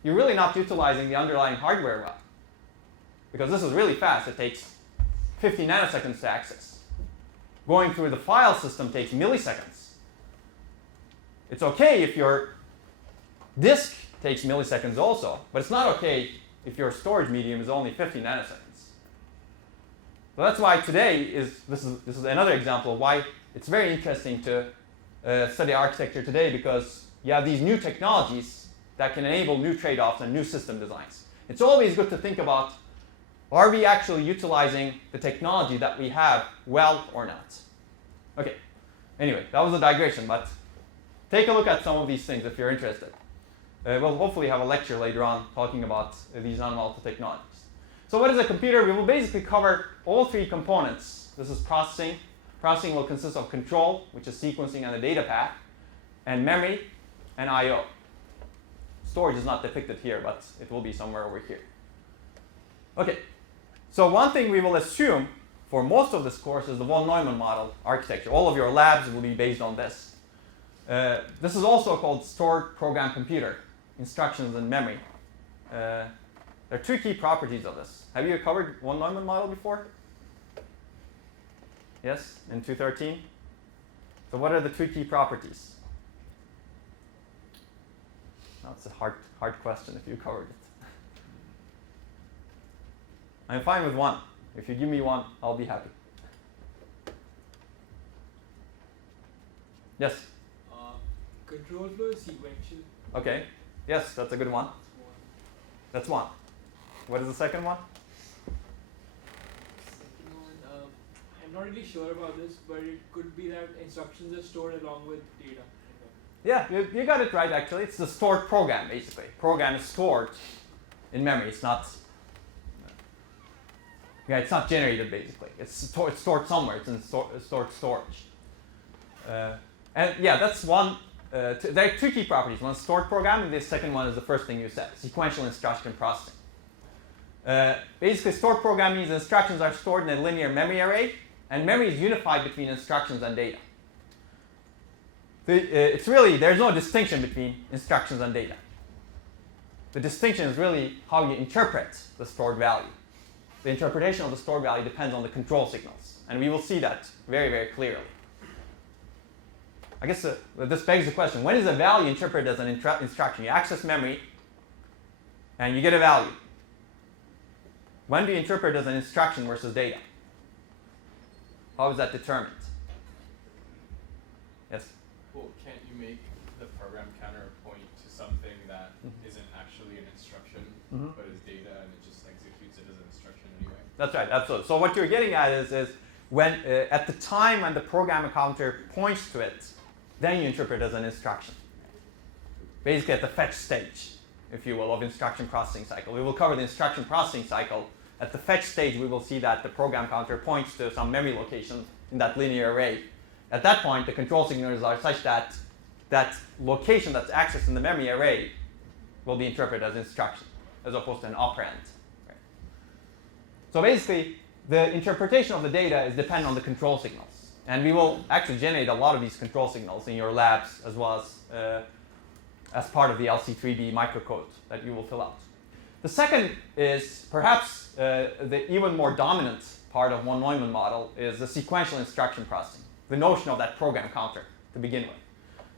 you're really not utilizing the underlying hardware well. Because this is really fast. It takes 50 nanoseconds to access. Going through the file system takes milliseconds. It's okay if your disk takes milliseconds also, but it's not okay if your storage medium is only 50 nanoseconds. So that's why today this is another example of why it's very interesting to study architecture today, because you have these new technologies that can enable new trade-offs and new system designs. It's always good to think about, are we actually utilizing the technology that we have well or not? Okay, anyway, that was a digression, but take a look at some of these things if you're interested. We'll hopefully have a lecture later on talking about these non-volatile technologies. So what is a computer? We will basically cover all three components. This is processing. Processing will consist of control, which is sequencing and the data path, and memory, and I/O. Storage is not depicted here, but it will be somewhere over here. Okay, so one thing we will assume for most of this course is the von Neumann model architecture. All of your labs will be based on this. This is also called stored program computer, instructions and memory. There are two key properties of this. Have you covered von Neumann model before? Yes, in 213? So what are the two key properties? That's a hard question if you covered it. I'm fine with one. If you give me one, I'll be happy. Yes? Control flow is sequential. Okay. Yes, that's a good one. That's one. What is the second one? Second one, I'm not really sure about this, but it could be that instructions are stored along with data. Yeah, you got it right actually. It's the stored program basically. Program is stored in memory. It's not generated basically. It's stored somewhere. It's in stored storage. And yeah, that's one. There are two key properties. One is stored program, and the second one is the first thing you said, sequential instruction processing. Basically, stored program means instructions are stored in a linear memory array, and memory is unified between instructions and data. It's really, there's no distinction between instructions and data. The distinction is really how you interpret the stored value. The interpretation of the stored value depends on the control signals, and we will see that very, very clearly. I guess this begs the question, when is a value interpreted as an instruction? You access memory, and you get a value. When do you interpret it as an instruction versus data? How is that determined? Yes? Well, can't you make the program counter point to something that isn't actually an instruction, but is data, and it just executes it as an instruction anyway? That's right, absolutely. So what you're getting at is when at the time when the program counter points to it, then you interpret it as an instruction. Basically at the fetch stage, if you will, of instruction processing cycle. We will cover the instruction processing cycle. At the fetch stage, we will see that the program counter points to some memory location in that linear array. At that point, the control signals are such that that location that's accessed in the memory array will be interpreted as instruction, as opposed to an operand. Right? So basically, the interpretation of the data is dependent on the control signals. And we will actually generate a lot of these control signals in your labs as well as part of the LC3D microcode that you will fill out. The second is perhaps the even more dominant part of one Neumann model is the sequential instruction processing, the notion of that program counter to begin with.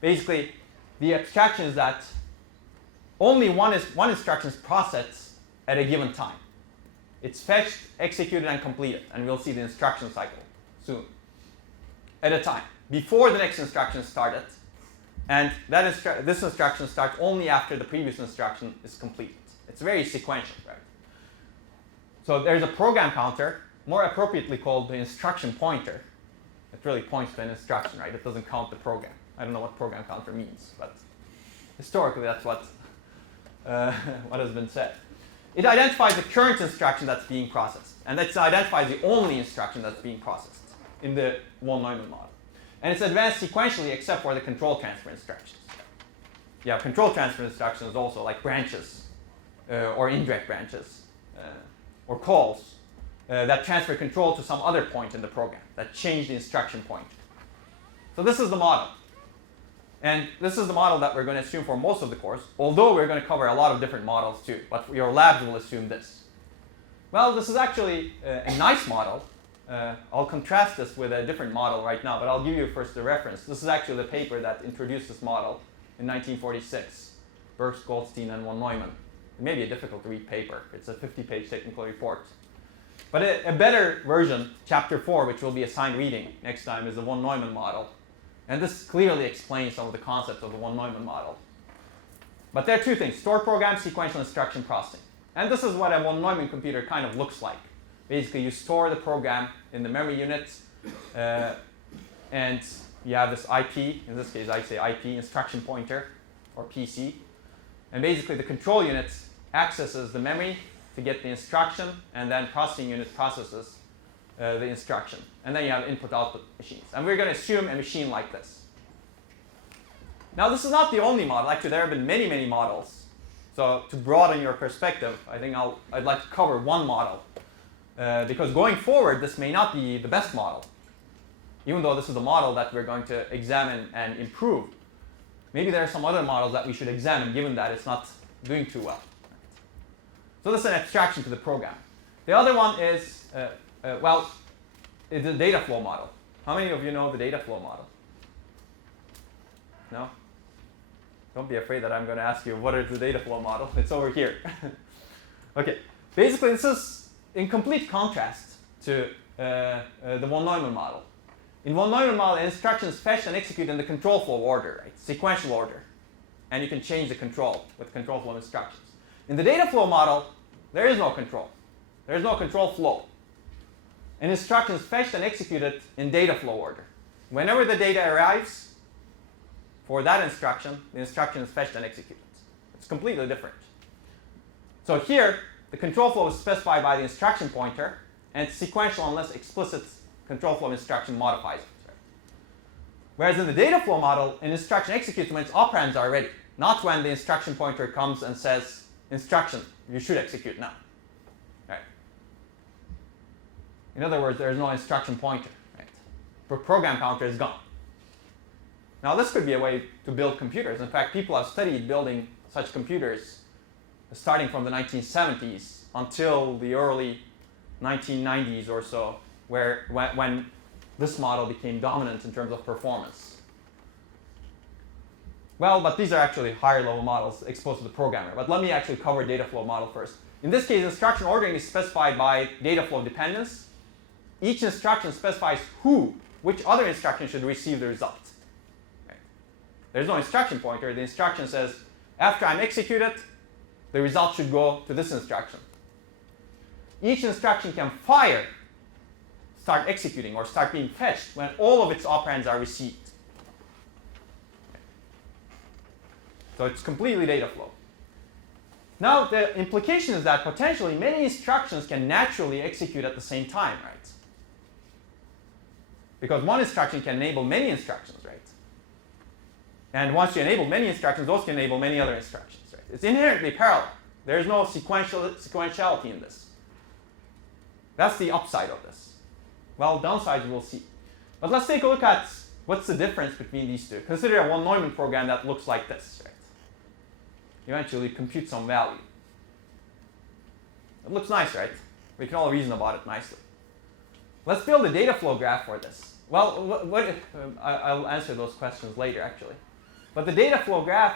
Basically, the abstraction is that only one instruction is processed at a given time. It's fetched, executed, and completed, and we'll see the instruction cycle soon. At a time, before the next instruction started, and this instruction starts only after the previous instruction is completed. It's very sequential, right? So there's a program counter, more appropriately called the instruction pointer. It really points to an instruction, right? It doesn't count the program. I don't know what program counter means, but historically that's what has been said. It identifies the current instruction that's being processed, and it identifies the only instruction that's being processed in the one Neumann model. And it's advanced sequentially except for the control transfer instructions. Yeah, control transfer instructions also like branches or indirect branches or calls that transfer control to some other point in the program that change the instruction point. So this is the model. And this is the model that we're going to assume for most of the course, although we're going to cover a lot of different models too, but your labs will assume this. Well, this is actually a nice model. I'll contrast this with a different model right now, but I'll give you first the reference. This is actually the paper that introduced this model in 1946, Burks, Goldstein, and von Neumann. It may be a difficult to read paper. It's a 50-page technical report. But a better version, chapter 4, which will be assigned reading next time, is the von Neumann model. And this clearly explains some of the concepts of the von Neumann model. But there are two things: stored program, sequential instruction processing. And this is what a von Neumann computer kind of looks like. Basically, you store the program in the memory units, and you have this IP, in this case I say IP, instruction pointer, or PC. And basically the control unit accesses the memory to get the instruction, and then processing unit processes the instruction. And then you have input-output machines. And we're going to assume a machine like this. Now this is not the only model. Actually, there have been many, many models. So to broaden your perspective, I think I'd like to cover one model. Because going forward, this may not be the best model. Even though this is the model that we're going to examine and improve, maybe there are some other models that we should examine given that it's not doing too well. So this is an abstraction to the program. The other one is, it's the Dataflow model. How many of you know the Dataflow model? No? Don't be afraid that I'm going to ask you what is the Dataflow model. It's over here. Okay. Basically, this is in complete contrast to the von Neumann model. In von Neumann model, instructions fetched and executed in the control flow order, right? Sequential order. And you can change the control with control flow instructions. In the Dataflow model, there is no control. There is no control flow. And instructions fetched and executed in data flow order. Whenever the data arrives for that instruction, the instruction is fetched and executed. It's completely different. So here, the control flow is specified by the instruction pointer, and it's sequential unless explicit control flow instruction modifies it. Right? Whereas in the data flow model, an instruction executes when its operands are ready, not when the instruction pointer comes and says, instruction, you should execute now. Right? In other words, there is no instruction pointer. Right? The program counter is gone. Now this could be a way to build computers. In fact, people have studied building such computers starting from the 1970s until the early 1990s or so, when this model became dominant in terms of performance. Well, but these are actually higher level models exposed to the programmer. But let me actually cover Dataflow model first. In this case, instruction ordering is specified by Dataflow dependence. Each instruction specifies which other instruction should receive the result. Right? There's no instruction pointer. The instruction says, after I'm executed, the result should go to this instruction. Each instruction can start executing, or start being fetched when all of its operands are received. So it's completely data flow. Now the implication is that potentially many instructions can naturally execute at the same time, right? Because one instruction can enable many instructions, right? And once you enable many instructions, those can enable many other instructions. It's inherently parallel. There is no sequentiality in this. That's the upside of this. Well, downsides we'll see. But let's take a look at what's the difference between these two. Consider a one Neumann program that looks like this, right? Eventually compute some value. It looks nice, right? We can all reason about it nicely. Let's build a data flow graph for this. Well, I'll answer those questions later, actually. But the data flow graph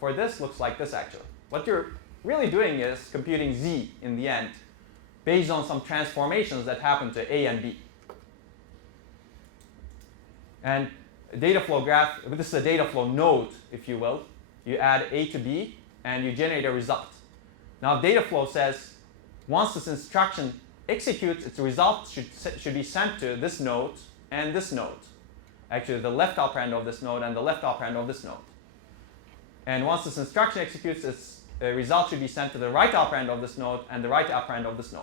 for this looks like this, actually. What you're really doing is computing z in the end based on some transformations that happen to A and B. And a data flow graph, this is a data flow node, if you will. You add A to B, and you generate a result. Now, data flow says once this instruction executes, its result should be sent to this node and this node. Actually, the left operand of this node and the left operand of this node. And once this instruction executes, its result should be sent to the right operand of this node and the right operand of this node.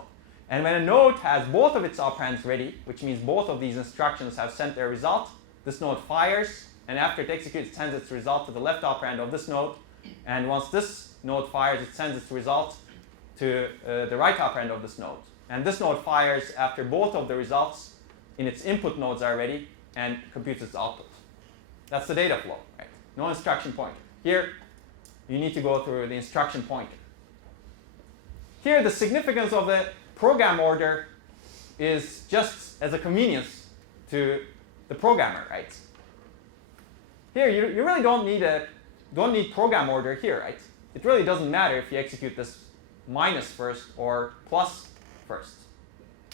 And when a node has both of its operands ready, which means both of these instructions have sent their result, this node fires, and after it executes, it sends its result to the left operand of this node. And once this node fires, it sends its result to the right operand of this node. And this node fires after both of the results in its input nodes are ready and computes its output. That's the data flow, right? No instruction pointer. Here, you need to go through the instruction pointer. Here, the significance of the program order is just as a convenience to the programmer, right? Here, you really don't need program order here, right? It really doesn't matter if you execute this minus first or plus first,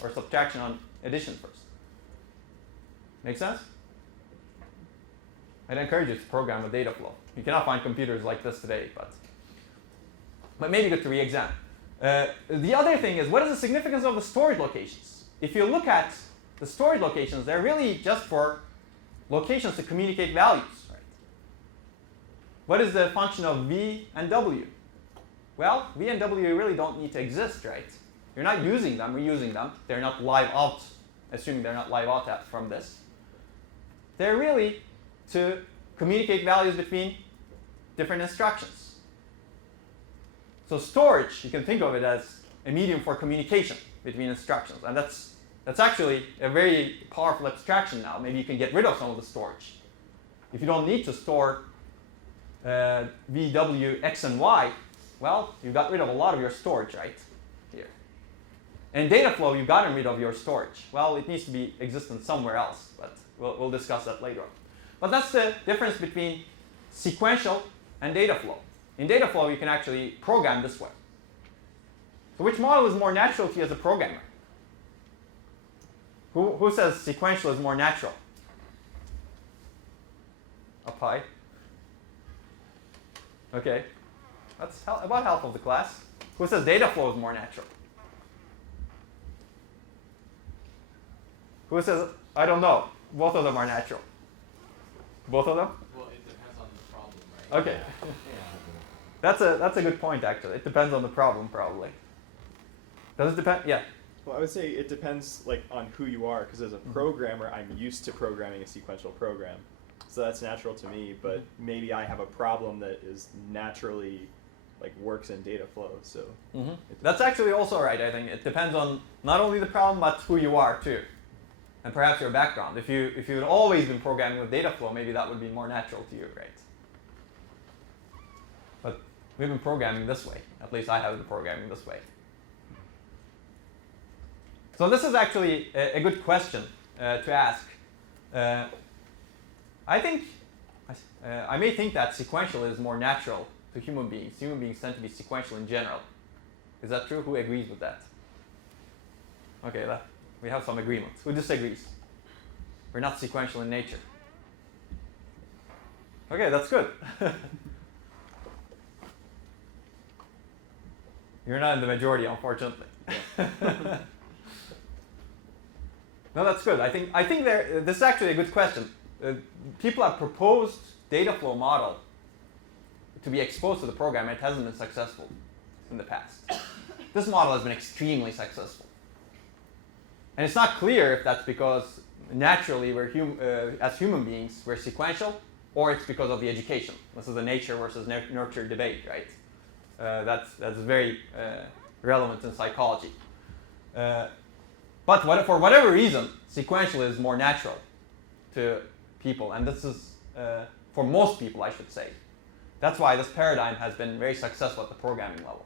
or subtraction on addition first. Make sense? I'd encourage you to program with data flow. You cannot find computers like this today, but maybe good to re-examine. The other thing is, what is the significance of the storage locations? If you look at the storage locations, they're really just for locations to communicate values, right? What is the function of V and W? Well, V and W really don't need to exist, right? You're not using them, reusing them. They're not live out, assuming they're not live out from this. They're really to communicate values between different instructions. So storage, you can think of it as a medium for communication between instructions. And that's actually a very powerful abstraction now. Maybe you can get rid of some of the storage. If you don't need to store V, W, X, and Y, well, you got rid of a lot of your storage, right? Here. In data flow, you've gotten rid of your storage. Well, it needs to be existent somewhere else, but we'll discuss that later on. But that's the difference between sequential and data flow. In data flow, you can actually program this way. So which model is more natural to you as a programmer? Who says sequential is more natural? Up high. Okay. That's about half of the class. Who says data flow is more natural? Who says, I don't know, both of them are natural? Both of them? Well, it depends on the problem, right? Okay. That's a good point, actually. It depends on the problem, probably. Does it depend? Yeah. Well, I would say it depends on who you are, because as a programmer, I'm used to programming a sequential program. So that's natural to me, but maybe I have a problem that is naturally works in data flow. So That's actually also right, I think. It depends on not only the problem, but who you are too. And perhaps your background. If you had always been programming with data flow, maybe that would be more natural to you, right? But we've been programming this way. At least I have been programming this way. So this is actually a good question to ask. I think, I may think that sequential is more natural to human beings. Human beings tend to be sequential in general. Is that true? Who agrees with that? Okay, we have some agreements. Who disagrees? We're not sequential in nature. Okay, that's good. You're not in the majority, unfortunately. No, that's good. I think this is actually a good question. People have proposed data flow model to be exposed to the program. It hasn't been successful in the past. This model has been extremely successful. And it's not clear if that's because naturally as human beings we're sequential, or it's because of the education. This is a nature versus nurture debate, right? That's very relevant in psychology. But for whatever reason, sequential is more natural to people, and this is for most people, I should say. That's why this paradigm has been very successful at the programming level.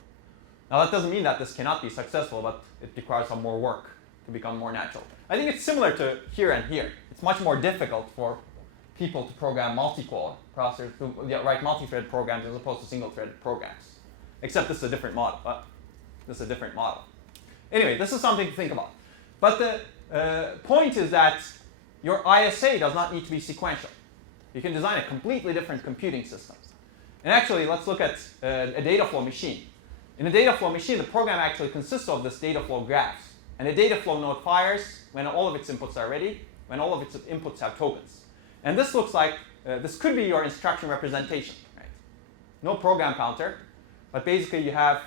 Now, that doesn't mean that this cannot be successful, but it requires some more work to become more natural. I think it's similar to here and here. It's much more difficult for people to program multi-core processors, to write multi-threaded programs as opposed to single-threaded programs. Except this is a different model. Anyway, this is something to think about. But the point is that your ISA does not need to be sequential. You can design a completely different computing system. And actually, let's look at a Dataflow machine. In a Dataflow machine, the program actually consists of this Dataflow graphs. And a Dataflow node fires when all of its inputs are ready, when all of its inputs have tokens. And this looks like, this could be your instruction representation. Right? No program counter, but basically you have,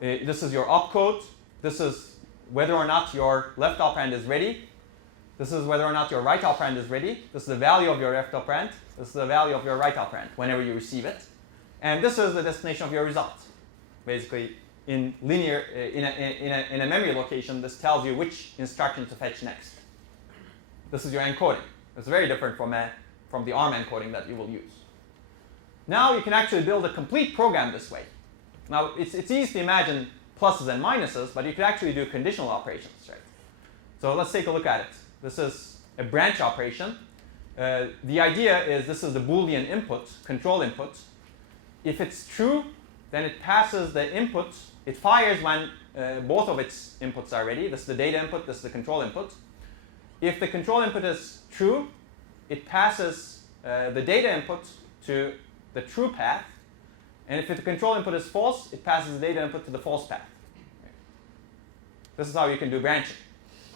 this is your opcode. This is whether or not your left operand is ready. This is whether or not your right operand is ready. This is the value of your left operand. This is the value of your right operand whenever you receive it. And this is the destination of your result. Basically, in linear, in a memory location, this tells you which instruction to fetch next. This is your encoding. It's very different from the ARM encoding that you will use. Now you can actually build a complete program this way. Now it's easy to imagine pluses and minuses, but you can actually do conditional operations, right? So let's take a look at it. This is a branch operation. The idea is this is the Boolean input, control input. If it's true, then it passes the input. It fires when both of its inputs are ready. This is the data input, this is the control input. If the control input is true, it passes the data input to the true path. And if the control input is false, it passes the data input to the false path. This is how you can do branching.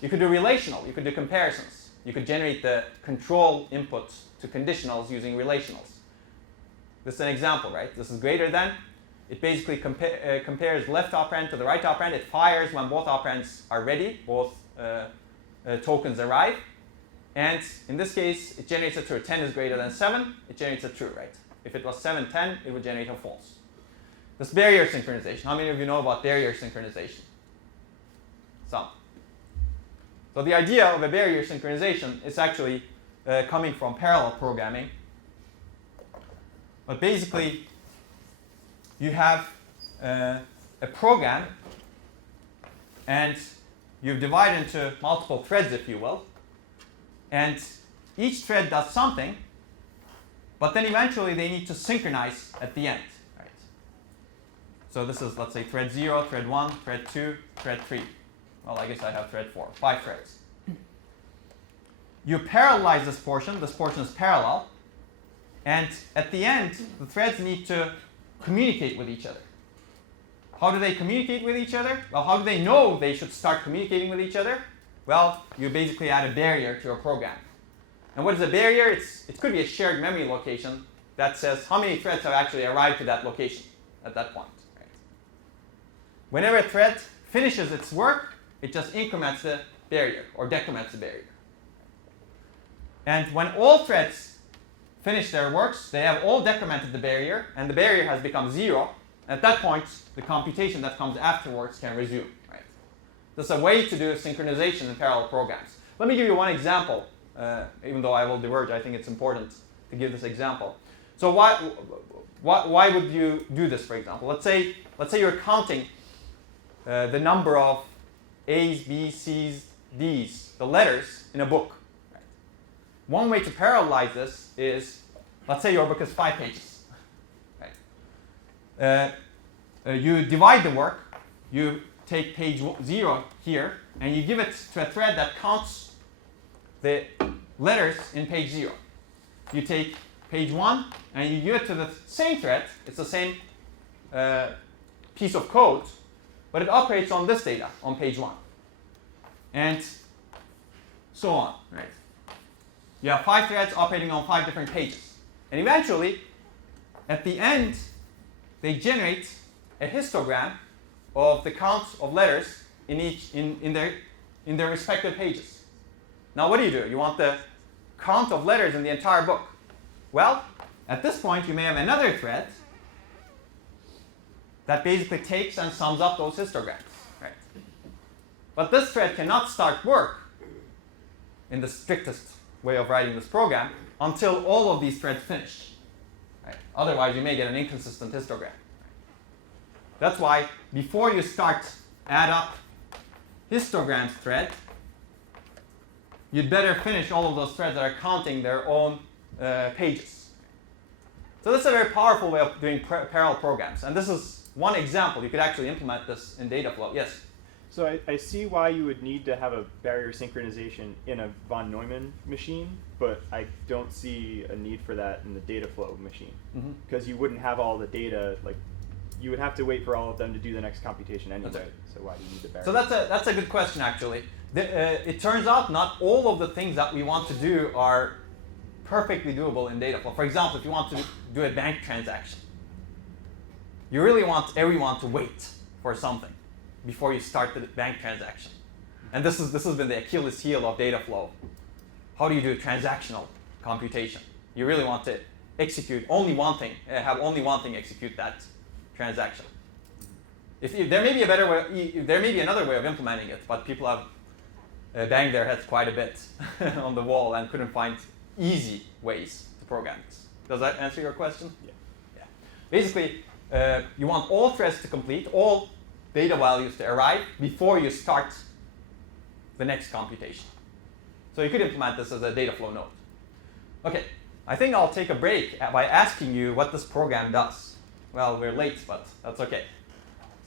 You could do relational, you could do comparisons. You could generate the control input to conditionals using relationals. This is an example, right? This is greater than. It basically compares left operand to the right operand. It fires when both operands are ready, both tokens arrive. And in this case, it generates a true. 10 is greater than 7, it generates a true, right? If it was 7, 10, it would generate a false. This barrier synchronization. How many of you know about barrier synchronization? Some. So the idea of a barrier synchronization is actually coming from parallel programming. But basically, you have a program, and you've divided into multiple threads, if you will. And each thread does something, but then eventually they need to synchronize at the end. Right? So this is, let's say, thread 0, thread 1, thread 2, thread 3. Well, I guess I have thread 4, 5 threads. You parallelize this portion. This portion is parallel. And at the end, the threads need to communicate with each other. How do they communicate with each other? Well, how do they know they should start communicating with each other? Well, you basically add a barrier to your program. And what is a barrier? It could be a shared memory location that says how many threads have actually arrived to that location at that point. Right? Whenever a thread finishes its work, it just increments the barrier or decrements the barrier. And when all threads finish their works, they have all decremented the barrier, and the barrier has become 0. At that point, the computation that comes afterwards can resume. Right? This is a way to do synchronization in parallel programs. Let me give you one example. Even though I will diverge, I think it's important to give this example. So why would you do this, for example? Let's say you're counting the number of A's, B's, C's, D's, the letters in a book. Right? One way to parallelize this is, let's say your book is 5 pages. Right? You divide the work. You take page 0 here, and you give it to a thread that counts the letters in page 0. You take page 1 and you give it to the same thread. It's the same piece of code, but it operates on this data on page 1. And so on. Right? You have 5 threads operating on 5 different pages. And eventually, at the end, they generate a histogram of the count of letters in their respective pages. Now what do? You want the count of letters in the entire book. Well, at this point, you may have another thread that basically takes and sums up those histograms. Right? But this thread cannot start work in the strictest way of writing this program until all of these threads finish. Right? Otherwise, you may get an inconsistent histogram. That's why before you start add up histograms thread, you'd better finish all of those threads that are counting their own pages. So this is a very powerful way of doing parallel programs. And this is one example. You could actually implement this in Dataflow. Yes? So I see why you would need to have a barrier synchronization in a von Neumann machine, but I don't see a need for that in the Dataflow machine. Because you wouldn't have all the data, like, you would have to wait for all of them to do the next computation anyway. That's right. So why do you need the barrier? So that's a good question, actually. It turns out not all of the things that we want to do are perfectly doable in Dataflow. For example, if you want to do a bank transaction, you really want everyone to wait for something before you start the bank transaction. And this has been the Achilles heel of Dataflow. How do you do a transactional computation? You really want to execute only one thing, have only one thing execute that transaction. If there may be a better way, there may be another way of implementing it, but people have banged their heads quite a bit on the wall and couldn't find easy ways to program this. Does that answer your question? Yeah. Basically, you want all threads to complete, all data values to arrive before you start the next computation. So you could implement this as a Dataflow node. Okay, I think I'll take a break by asking you what this program does. Well, we're late, but that's okay.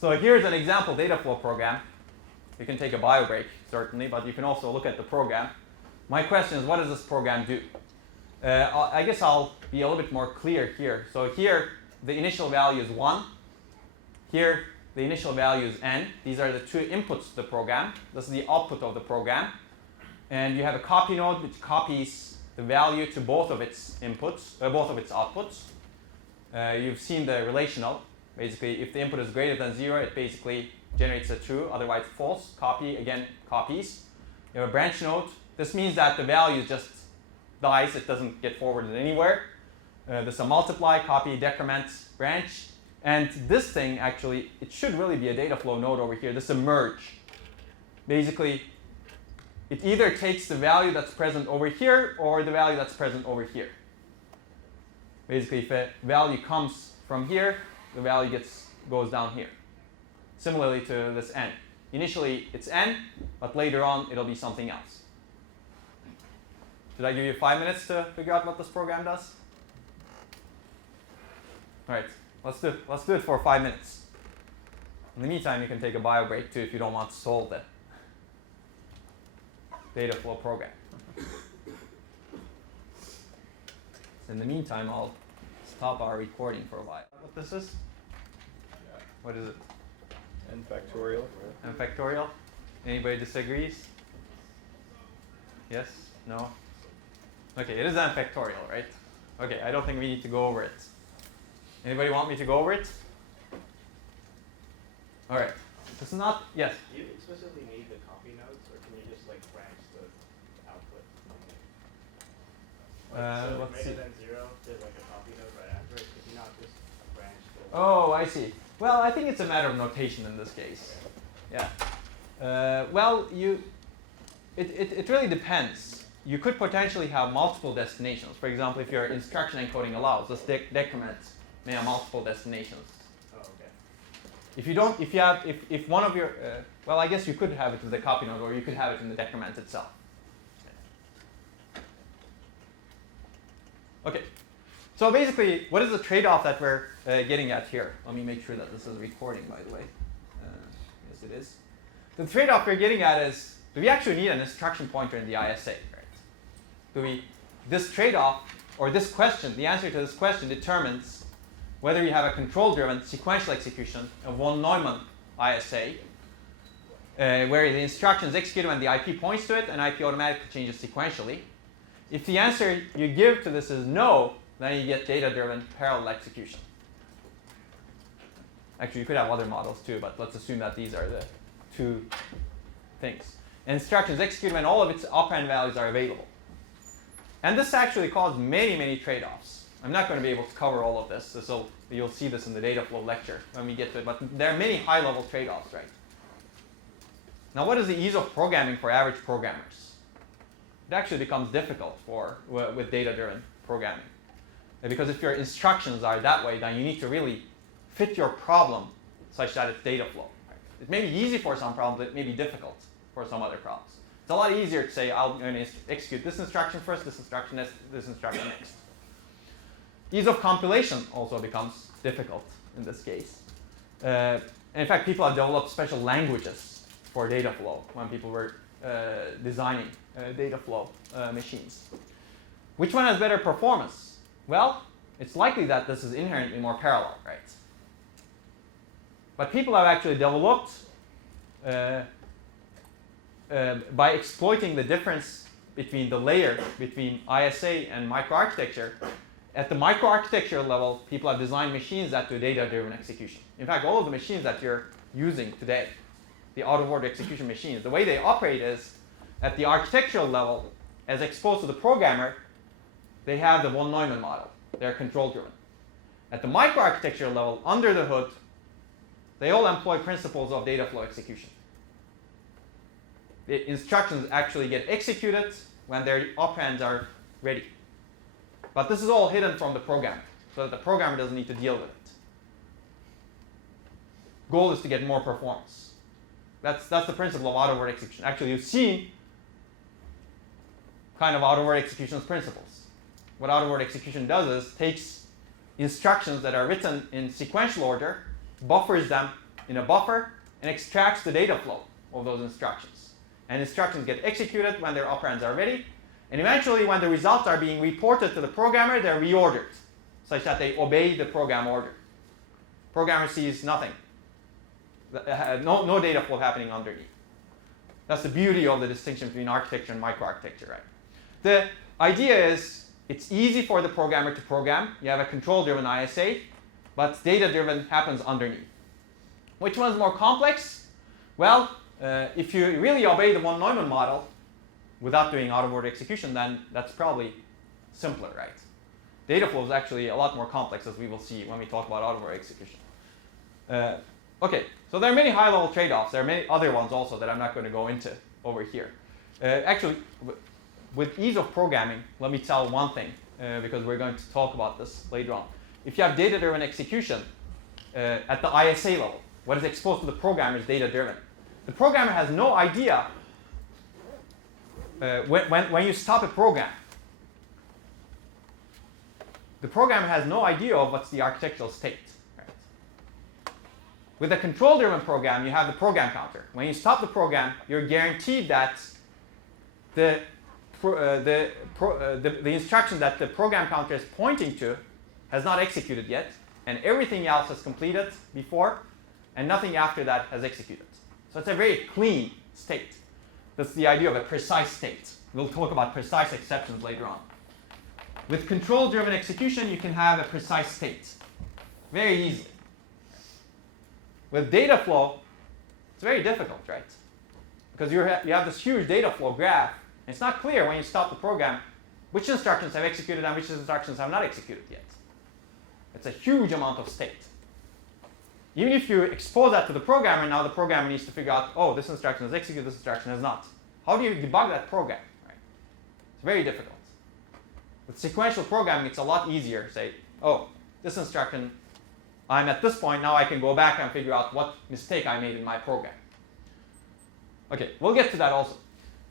So here's an example Dataflow program. You can take a bio break, certainly, but you can also look at the program. My question is, what does this program do? I guess I'll be a little bit more clear here. So here, the initial value is 1. Here, the initial value is n. These are the two inputs to the program. This is the output of the program. And you have a copy node which copies the value to both of its inputs, both of its outputs. You've seen the relational. Basically, if the input is greater than 0, it basically generates a true, otherwise false. Copy, again, copies. You have a branch node. This means that the value just dies. It doesn't get forwarded anywhere. This is a multiply, copy, decrement, branch. And this thing, actually, it should really be a Dataflow node over here. This is a merge. Basically, it either takes the value that's present over here or the value that's present over here. Basically, if a value comes from here, the value goes down here. Similarly to this n. Initially, it's n, but later on, it'll be something else. Did I give you 5 minutes to figure out what this program does? All right, let's do it for 5 minutes. In the meantime, you can take a bio break too if you don't want to solve the Dataflow program. In the meantime, I'll stop our recording for a while. What this is? What is it? N factorial. N factorial? Anybody disagrees? Yes? No? Okay, it is N factorial, right? Okay, I don't think we need to go over it. Anybody want me to go over it? All right. This is not, yes? Do you explicitly need the copy nodes, or can you just like branch the output? So let's see. greater than 0, there's like a copy node right after it. Could you not just branch the? Oh, I see. Well, I think it's a matter of notation in this case. Yeah. Well, it really depends. You could potentially have multiple destinations. For example, if your instruction encoding allows, this decrement may have multiple destinations. Oh, okay. If one of your, well, I guess you could have it in the copy node, or you could have it in the decrement itself. Okay. So basically, what is the trade-off that we're getting at here? Let me make sure that this is recording, by the way. Yes, it is. The trade-off we're getting at is, do we actually need an instruction pointer in the ISA? Right? This trade-off, or this question, the answer to this question determines whether you have a control-driven sequential execution of von Neumann ISA, where the instruction is executed when the IP points to it and IP automatically changes sequentially. If the answer you give to this is no, then you get data-driven parallel execution. Actually, you could have other models too, but let's assume that these are the two things. An instruction is executed when all of its operand values are available. And this actually caused many, many trade-offs. I'm not going to be able to cover all of this, so you'll see this in the Dataflow lecture when we get to it, but there are many high-level trade-offs, right? Now, what is the ease of programming for average programmers? It actually becomes difficult with data-driven programming. Because if your instructions are that way, then you need to really fit your problem such that it's data flow. Right? It may be easy for some problems, it may be difficult for some other problems. It's a lot easier to say, I'm going to execute this instruction first, this instruction next, this instruction next. Ease of compilation also becomes difficult in this case. And in fact, people have developed special languages for data flow when people were designing data flow machines. Which one has better performance? Well, it's likely that this is inherently more parallel, right? But people have actually developed, by exploiting the difference between the layer between ISA and microarchitecture, at the microarchitecture level, people have designed machines that do data-driven execution. In fact, all of the machines that you're using today, the out-of-order execution machines, the way they operate is at the architectural level, as exposed to the programmer, they have the von Neumann model. They're control-driven. At the microarchitecture level, under the hood, they all employ principles of data flow execution. The instructions actually get executed when their operands are ready. But this is all hidden from the programmer, so that the programmer doesn't need to deal with it. Goal is to get more performance. That's the principle of out-of-order execution. Actually, you've seen kind of out-of-order execution's principles. What out-of-order execution does is takes instructions that are written in sequential order, buffers them in a buffer, and extracts the data flow of those instructions. And instructions get executed when their operands are ready, and eventually when the results are being reported to the programmer, they're reordered, such that they obey the program order. Programmer sees nothing. No data flow happening underneath. That's the beauty of the distinction between architecture and microarchitecture, right? The idea is it's easy for the programmer to program. You have a control-driven ISA, but data-driven happens underneath. Which one's more complex? Well, if you really obey the von Neumann model without doing out-of-order execution, then that's probably simpler, right? Data flow is actually a lot more complex, as we will see when we talk about out-of-order execution. Okay, so there are many high-level trade-offs. There are many other ones also that I'm not going to go into over here. Actually, with ease of programming, let me tell one thing, because we're going to talk about this later on. If you have data-driven execution at the ISA level, what is exposed to the programmer is data-driven. The programmer has no idea when you stop a program. The programmer has no idea of what's the architectural state. Right? With a control-driven program, you have the program counter. When you stop the program, you're guaranteed that the instruction that the program counter is pointing to has not executed yet, and everything else has completed before, and nothing after that has executed. So it's a very clean state. That's the idea of a precise state. We'll talk about precise exceptions later on. With control-driven execution, you can have a precise state very easily. With data flow, it's very difficult, right? Because you have this huge data flow graph, and it's not clear when you stop the program which instructions have executed and which instructions have not executed yet. It's a huge amount of state. Even if you expose that to the programmer, now the programmer needs to figure out, oh, this instruction has executed, this instruction has not. How do you debug that program? Right? It's very difficult. With sequential programming, it's a lot easier to say, oh, this instruction, I'm at this point, now I can go back and figure out what mistake I made in my program. Okay, we'll get to that also.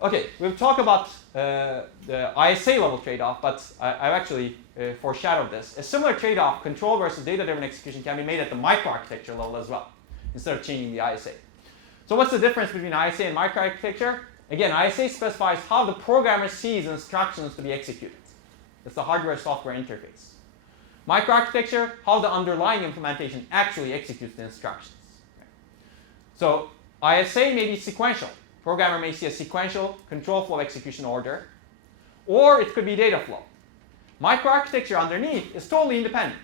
Okay, we've talked about the ISA level trade-off, but I've actually foreshadowed this. A similar trade-off, control versus data-driven execution, can be made at the microarchitecture level as well, instead of changing the ISA. So what's the difference between ISA and microarchitecture? Again, ISA specifies how the programmer sees instructions to be executed. It's the hardware-software interface. Microarchitecture, how the underlying implementation actually executes the instructions. So ISA may be sequential. Programmer may see a sequential control flow execution order, or it could be data flow. Microarchitecture underneath is totally independent.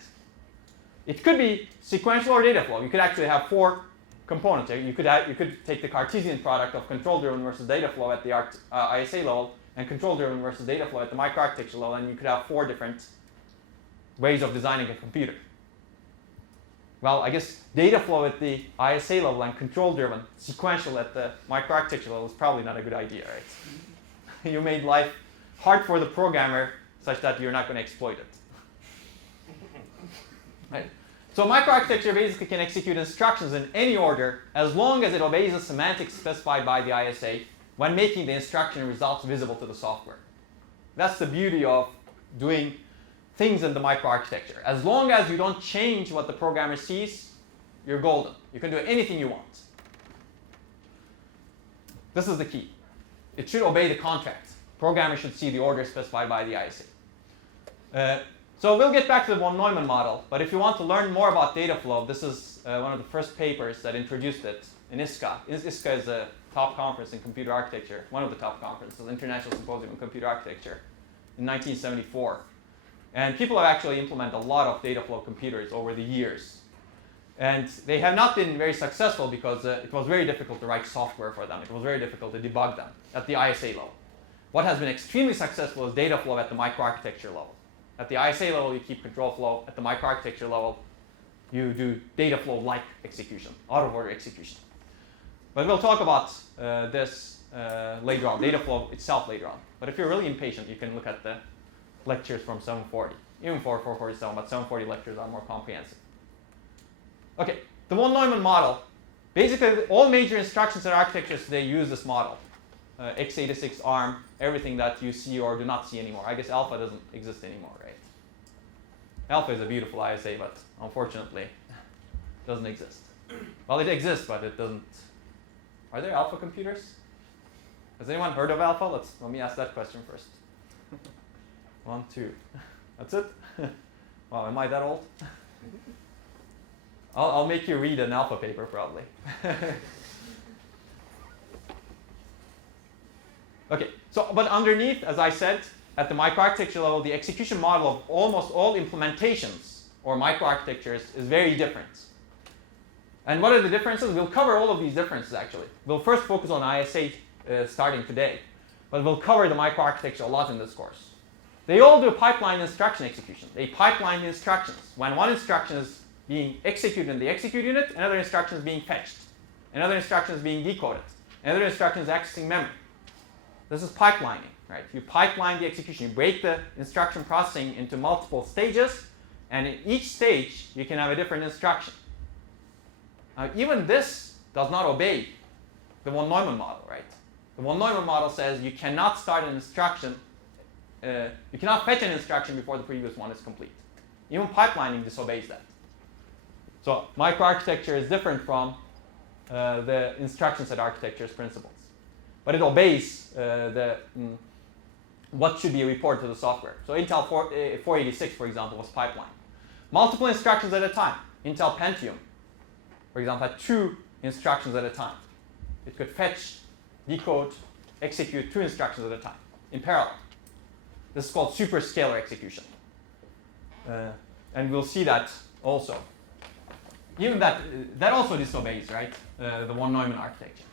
It could be sequential or data flow. You could actually have 4 components. You could take the Cartesian product of control-driven versus data flow at the ISA level and control-driven versus data flow at the microarchitecture level, and you could have 4 different ways of designing a computer. well, I guess data flow at the ISA level and control-driven, sequential at the microarchitecture level is probably not a good idea, right? You made life hard for the programmer such that you're not going to exploit it. Right? So microarchitecture basically can execute instructions in any order as long as it obeys the semantics specified by the ISA when making the instruction results visible to the software. That's the beauty of doing things in the microarchitecture. As long as you don't change what the programmer sees, you're golden. You can do anything you want. This is the key. It should obey the contract. Programmer should see the order specified by the ISA. So we'll get back to the von Neumann model, but if you want to learn more about data flow, this is one of the first papers that introduced it in ISCA. ISCA is a top conference in computer architecture, one of the top conferences, International Symposium on Computer Architecture, in 1974. And people have actually implemented a lot of data flow computers over the years. And they have not been very successful because it was very difficult to write software for them. It was very difficult to debug them at the ISA level. What has been extremely successful is data flow at the microarchitecture level. At the ISA level, you keep control flow. At the microarchitecture level, you do data flow-like execution, out-of-order execution. But we'll talk about this later on, data flow itself later on. But if you're really impatient, you can look at the lectures from 740, even for 447, but 740 lectures are more comprehensive. Okay, the von Neumann model. Basically, all major instructions and architectures today use this model. x86, ARM, everything that you see or do not see anymore. I guess alpha doesn't exist anymore, right? Alpha is a beautiful ISA, but unfortunately, doesn't exist. Well, it exists, but it doesn't. Are there alpha computers? Has anyone heard of alpha? Let me ask that question first. 1, 2. That's it? Wow, am I that old? I'll make you read an alpha paper, probably. Okay, so but underneath, as I said, at the microarchitecture level, the execution model of almost all implementations or microarchitectures is very different. And what are the differences? We'll cover all of these differences, actually. We'll first focus on ISA starting today, but we'll cover the microarchitecture a lot in this course. They all do pipeline instruction execution. They pipeline the instructions. When one instruction is being executed in the execute unit, another instruction is being fetched. Another instruction is being decoded. Another instruction is accessing memory. This is pipelining, right? You pipeline the execution. You break the instruction processing into multiple stages, and in each stage, you can have a different instruction. Even this does not obey the von Neumann model, right? The von Neumann model says you cannot start an instruction, you cannot fetch an instruction before the previous one is complete. Even pipelining disobeys that. So microarchitecture is different from the instruction set architecture's principles. But it obeys what should be reported to the software. So Intel 486, for example, was pipeline. Multiple instructions at a time. Intel Pentium, for example, had 2 instructions at a time. It could fetch, decode, execute 2 instructions at a time in parallel. This is called superscalar execution. And we'll see that also. Even that also disobeys, right, the von Neumann architecture.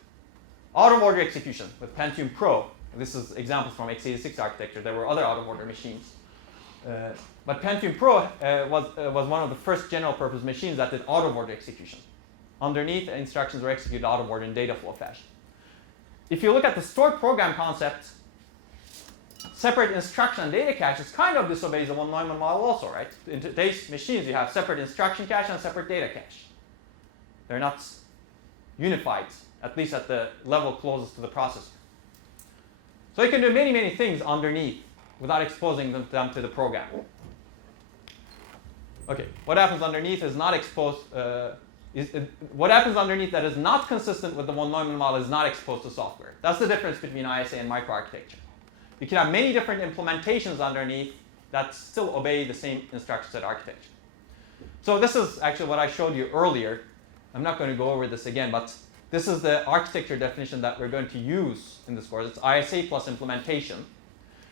Out-of-order execution with Pentium Pro. This is examples from x86 architecture. There were other out-of-order machines. But Pentium Pro was one of the first general-purpose machines that did out-of-order execution. Underneath, instructions were executed out-of-order in data flow fashion. If you look at the stored program concept, separate instruction and data caches kind of disobeys the von Neumann model also, right? In today's machines, you have separate instruction cache and separate data cache. They're not unified, at least at the level closest to the processor. So you can do many, many things underneath without exposing them to the program. Okay, what happens underneath is not exposed. What happens underneath that is not consistent with the von Neumann model is not exposed to software. That's the difference between ISA and microarchitecture. You can have many different implementations underneath that still obey the same instruction set architecture. So this is actually what I showed you earlier. I'm not going to go over this again, but this is the architecture definition that we're going to use in this course. It's ISA plus implementation.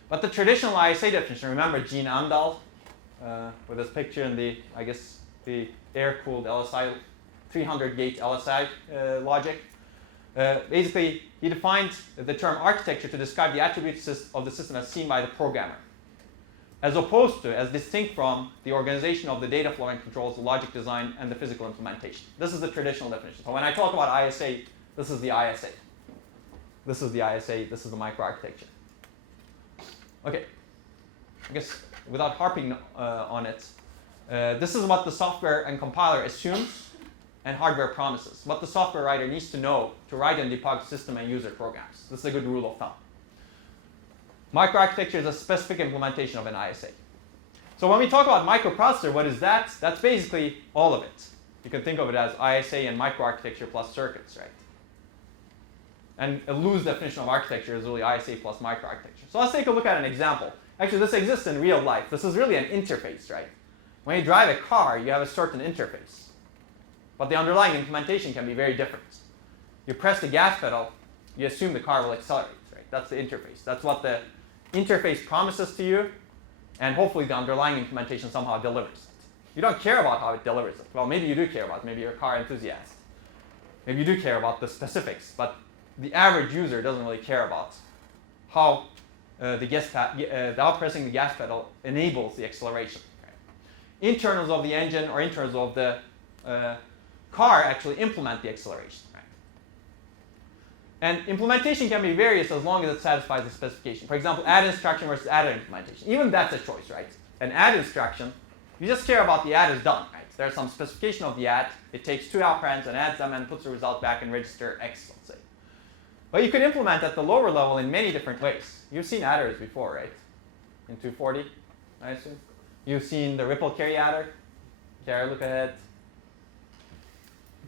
But the traditional ISA definition, remember Gene Amdahl with this picture in the, I guess, the air-cooled LSI, 300-gate LSI logic. Basically, he defined the term architecture to describe the attributes of the system as seen by the programmer. as opposed to, as distinct from, the organization of the data flow and controls, the logic design, and the physical implementation. This is the traditional definition. So when I talk about ISA, this is the ISA. This is the ISA, this is the microarchitecture. Okay, I guess without harping on it, this is what the software and compiler assumes and hardware promises. What the software writer needs to know to write and debug system and user programs. This is a good rule of thumb. Microarchitecture is a specific implementation of an ISA. So when we talk about microprocessor, what is that? That's basically all of it. You can think of it as ISA and microarchitecture plus circuits, right? And a loose definition of architecture is really ISA plus microarchitecture. So let's take a look at an example. Actually, this exists in real life. This is really an interface, right? When you drive a car, you have a certain interface. But the underlying implementation can be very different. You press the gas pedal, you assume the car will accelerate, right? That's the interface. That's what the interface promises to you, and hopefully the underlying implementation somehow delivers it. You don't care about how it delivers it. Well, maybe you do care about it. Maybe you're a car enthusiast. Maybe you do care about the specifics, but the average user doesn't really care about how how pressing the gas pedal enables the acceleration. Right? Internals of the engine or internals of the car actually implement the acceleration. Right? And implementation can be various as long as it satisfies the specification. For example, add instruction versus added implementation. Even that's a choice, right? An add instruction, you just care about the add is done, right? There's some specification of the add. It takes two operands and adds them and puts the result back in register X, let's say. But you could implement at the lower level in many different ways. You've seen adders before, right? In 240, I assume. You've seen the ripple carry adder. Carry, look ahead.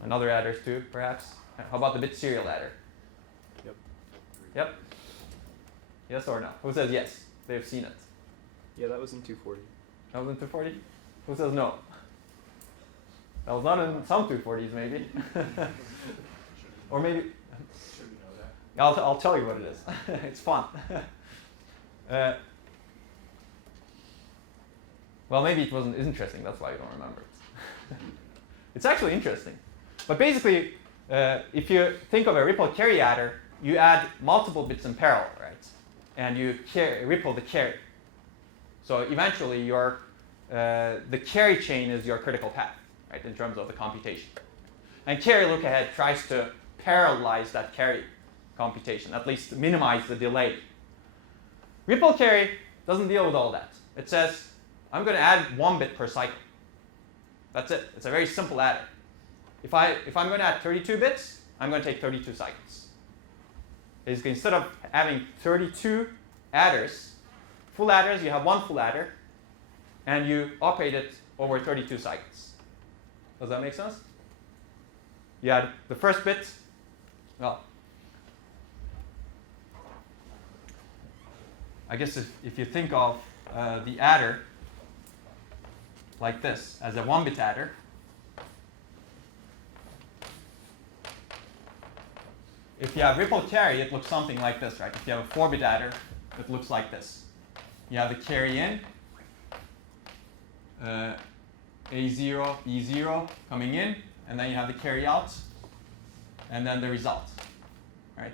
And other adders too, perhaps. How about the bit serial adder? Yep. Yes or no? Who says yes? They've seen it. Yeah, that was in 240. That was in 240? Who says no? That was not in some 240s, maybe. Or maybe. Should we know that? I'll tell you what it is. It's fun. Well, maybe it wasn't interesting. That's why you don't remember it. It's actually interesting. But basically, if you think of a ripple carry adder, you add multiple bits in parallel, right? And you ripple the carry. So eventually, the carry chain is your critical path, right, in terms of the computation. And carry look ahead tries to parallelize that carry computation, at least minimize the delay. Ripple carry doesn't deal with all that. It says, I'm going to add 1 bit per cycle. That's it. It's a very simple adder. If I'm going to add 32 bits, I'm going to take 32 cycles. Basically, instead of having 32 adders, full adders, you have 1 full adder, and you operate it over 32 cycles. Does that make sense? You add the first bit. Well, I guess if you think of the adder like this, as a 1-bit adder, if you have ripple carry, it looks something like this, right? If you have a 4-bit adder, it looks like this. You have the carry in, A0, B0 coming in, and then you have the carry out, and then the result, right?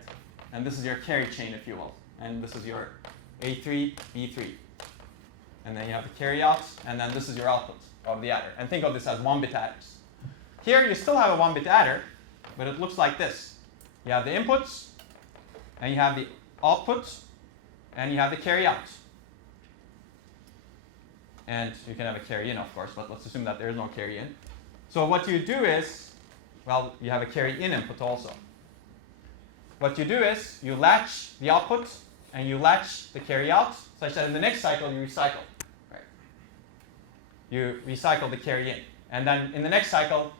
And this is your carry chain, if you will. And this is your A3, B3. And then you have the carry out, and then this is your output of the adder. And think of this as 1-bit adders. Here you still have a 1-bit adder, but it looks like this. You have the inputs, and you have the outputs, and you have the carry out. And you can have a carry in, of course, but let's assume that there is no carry in. So what you do is, well, you have a carry in input also. What you do is you latch the output and you latch the carry out such that in the next cycle you recycle. Right? You recycle the carry in. And then in the next cycle,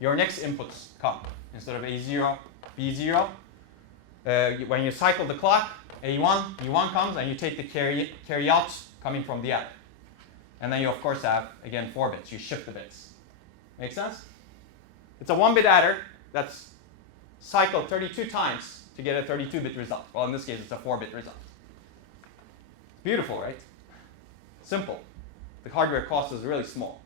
your next inputs come. Instead of A0, B0, when you cycle the clock, A1, B1 comes, and you take the carry out coming from the adder. And then you, of course, have, again, 4 bits. You shift the bits. Make sense? It's a 1-bit adder that's cycled 32 times to get a 32-bit result. Well, in this case, it's a 4-bit result. Beautiful, right? Simple. The hardware cost is really small.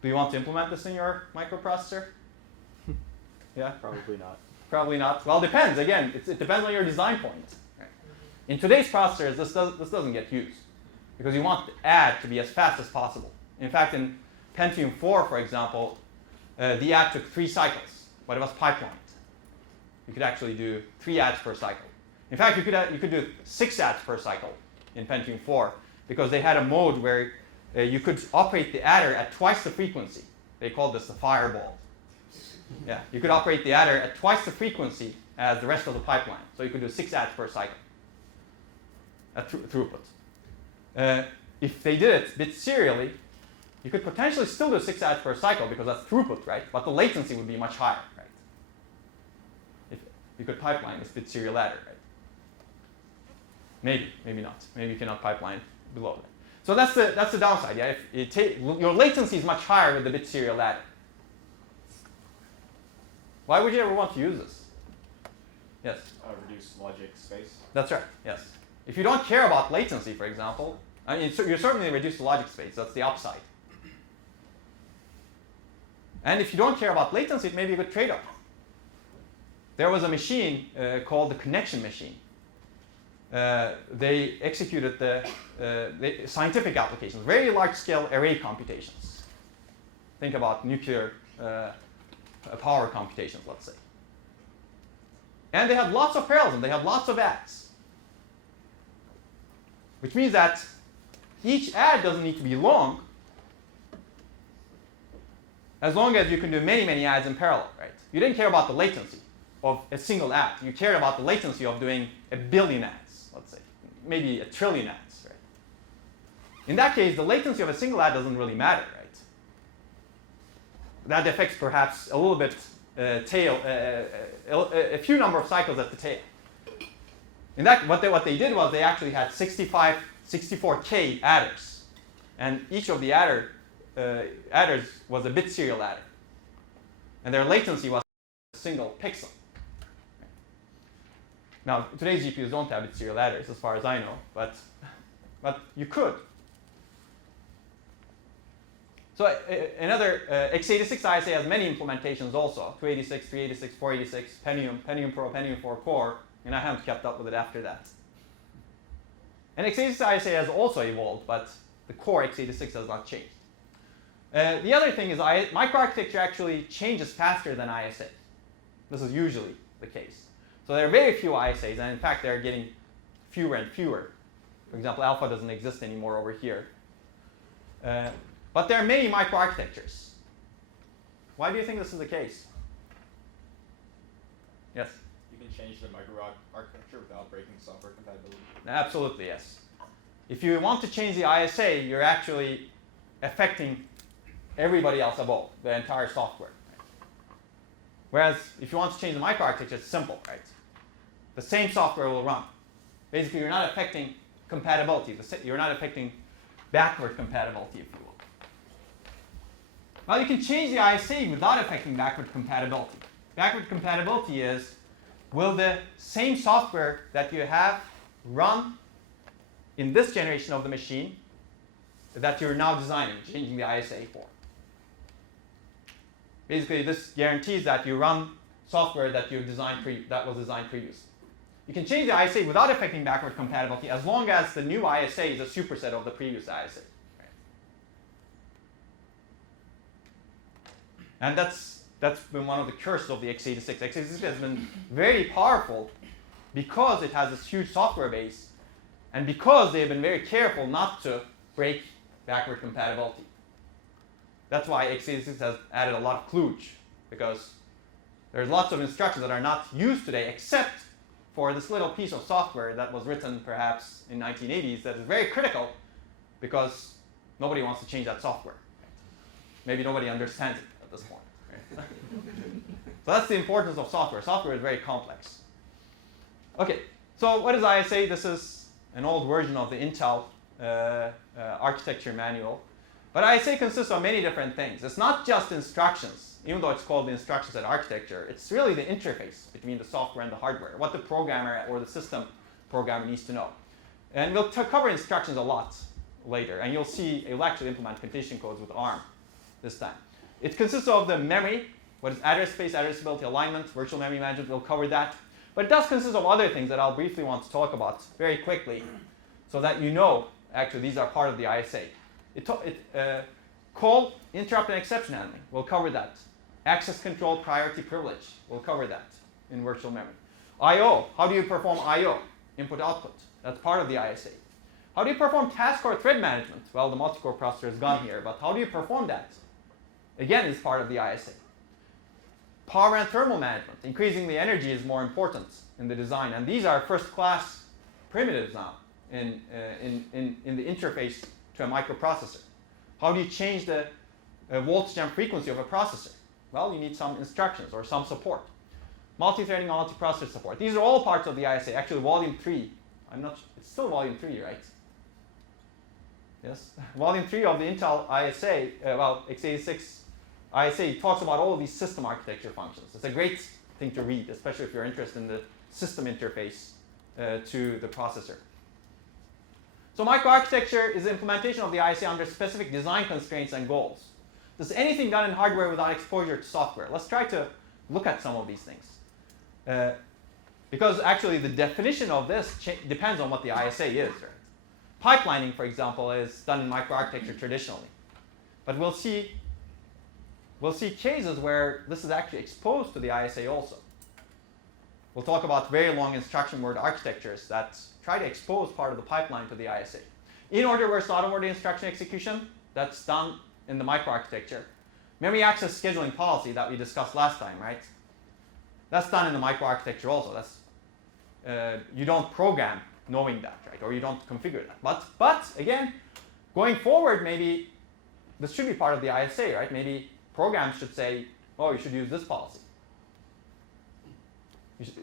Do you want to implement this in your microprocessor? Yeah? Probably not. Probably not. Well, it depends. Again, it depends on your design point. Right? In today's processors, this doesn't get used because you want the add to be as fast as possible. In fact, in Pentium 4, for example, the add took 3 cycles, but it was pipelined. You could actually do 3 adds per cycle. In fact, you could do 6 adds per cycle in Pentium 4 because they had a mode where you could operate the adder at twice the frequency. They called this the fireball. Yeah, you could operate the adder at twice the frequency as the rest of the pipeline. So you could do 6 adds per cycle at throughput. If they did it bit serially, you could potentially still do 6 adds per cycle because that's throughput, right? But the latency would be much higher, right? If you could pipeline this bit serial adder, right? Maybe not. Maybe you cannot pipeline below that. So that's the downside. Yeah, if your latency is much higher with the bit serial adder. Why would you ever want to use this? Yes. Reduce logic space. That's right. Yes. If you don't care about latency, for example, I mean, you certainly reduce the logic space. That's the upside. And if you don't care about latency, it may be a good trade-off. There was a machine called the connection machine. They executed the scientific applications, very large-scale array computations. Think about nuclear power computations, let's say. And they had lots of parallelism. They had lots of adds. Which means that each add doesn't need to be long, as long as you can do many, many adds in parallel, right? You didn't care about the latency of a single add. You cared about the latency of doing 1 billion adds, let's say. Maybe 1 trillion adds, right? In that case, the latency of a single add doesn't really matter, right? That affects perhaps a little bit a few number of cycles at the tail. In that, what they did was they actually had 64K adders. And each of the adders was a bit serial adder. And their latency was a single pixel. Now, today's GPUs don't have bit serial adders, as far as I know, but you could. So another x86 ISA has many implementations also, 286, 386, 486, Pentium Pro, Pentium 4 Core, and I haven't kept up with it after that. And x86 ISA has also evolved, but the core x86 has not changed. The other thing is microarchitecture actually changes faster than ISA. This is usually the case. So there are very few ISAs, and in fact they're getting fewer and fewer. For example, alpha doesn't exist anymore over here. But there are many microarchitectures. Why do you think this is the case? Yes? You can change the microarchitecture without breaking software compatibility. Absolutely, yes. If you want to change the ISA, you're actually affecting everybody else above, the entire software. Right? Whereas if you want to change the microarchitecture, it's simple, right? The same software will run. Basically, you're not affecting compatibility. You're not affecting backward compatibility, if you will. Well, you can change the ISA without affecting backward compatibility. Backward compatibility is, will the same software that you have run in this generation of the machine that you're now designing, changing the ISA for? Basically, this guarantees that you run software that you designed that was designed previously. You can change the ISA without affecting backward compatibility as long as the new ISA is a superset of the previous ISA. And that's been one of the curses of the x86. x86 has been very powerful because it has this huge software base and because they've been very careful not to break backward compatibility. That's why x86 has added a lot of kludge, because there's lots of instructions that are not used today except for this little piece of software that was written perhaps in 1980s that is very critical because nobody wants to change that software. Maybe nobody understands it at this point. Right? So that's the importance of software. Software is very complex. Okay, so what is ISA? This is an old version of the Intel architecture manual. But ISA consists of many different things. It's not just instructions, even though it's called the instruction set architecture. It's really the interface between the software and the hardware, what the programmer or the system programmer needs to know. And we'll cover instructions a lot later, and you'll actually implement condition codes with ARM this time. It consists of the memory, what is address space, addressability, alignment, virtual memory management. We'll cover that. But it does consist of other things that I'll briefly want to talk about very quickly so that you know, actually, these are part of the ISA. Call, interrupt, and exception handling. We'll cover that. Access control, priority privilege. We'll cover that in virtual memory. I/O. How do you perform I/O? Input, output. That's part of the ISA. How do you perform task or thread management? Well, the multi-core processor is gone here, but how do you perform that? Again, it's part of the ISA. Power and thermal management. Increasingly, energy is more important in the design, and these are first-class primitives now in the interface to a microprocessor. How do you change the voltage and frequency of a processor? Well, you need some instructions or some support. Multi-threading, multiprocessor support. These are all parts of the ISA. Actually, volume 3. It's still volume 3, right? Yes? Volume 3 of the Intel ISA, x86 ISA talks about all of these system architecture functions. It's a great thing to read, especially if you're interested in the system interface to the processor. So microarchitecture is the implementation of the ISA under specific design constraints and goals. Does anything done in hardware without exposure to software? Let's try to look at some of these things. Because actually the definition of this depends on what the ISA is. Right? Pipelining, for example, is done in microarchitecture traditionally. But we'll see cases where this is actually exposed to the ISA also. We'll talk about very long instruction word architectures that try to expose part of the pipeline to the ISA. In order versus out of order instruction execution, that's done in the microarchitecture. Memory access scheduling policy that we discussed last time, right? That's done in the microarchitecture also. That's you don't program knowing that, right? Or you don't configure that. But again, going forward, maybe this should be part of the ISA, right? Maybe programs should say, oh, you should use this policy.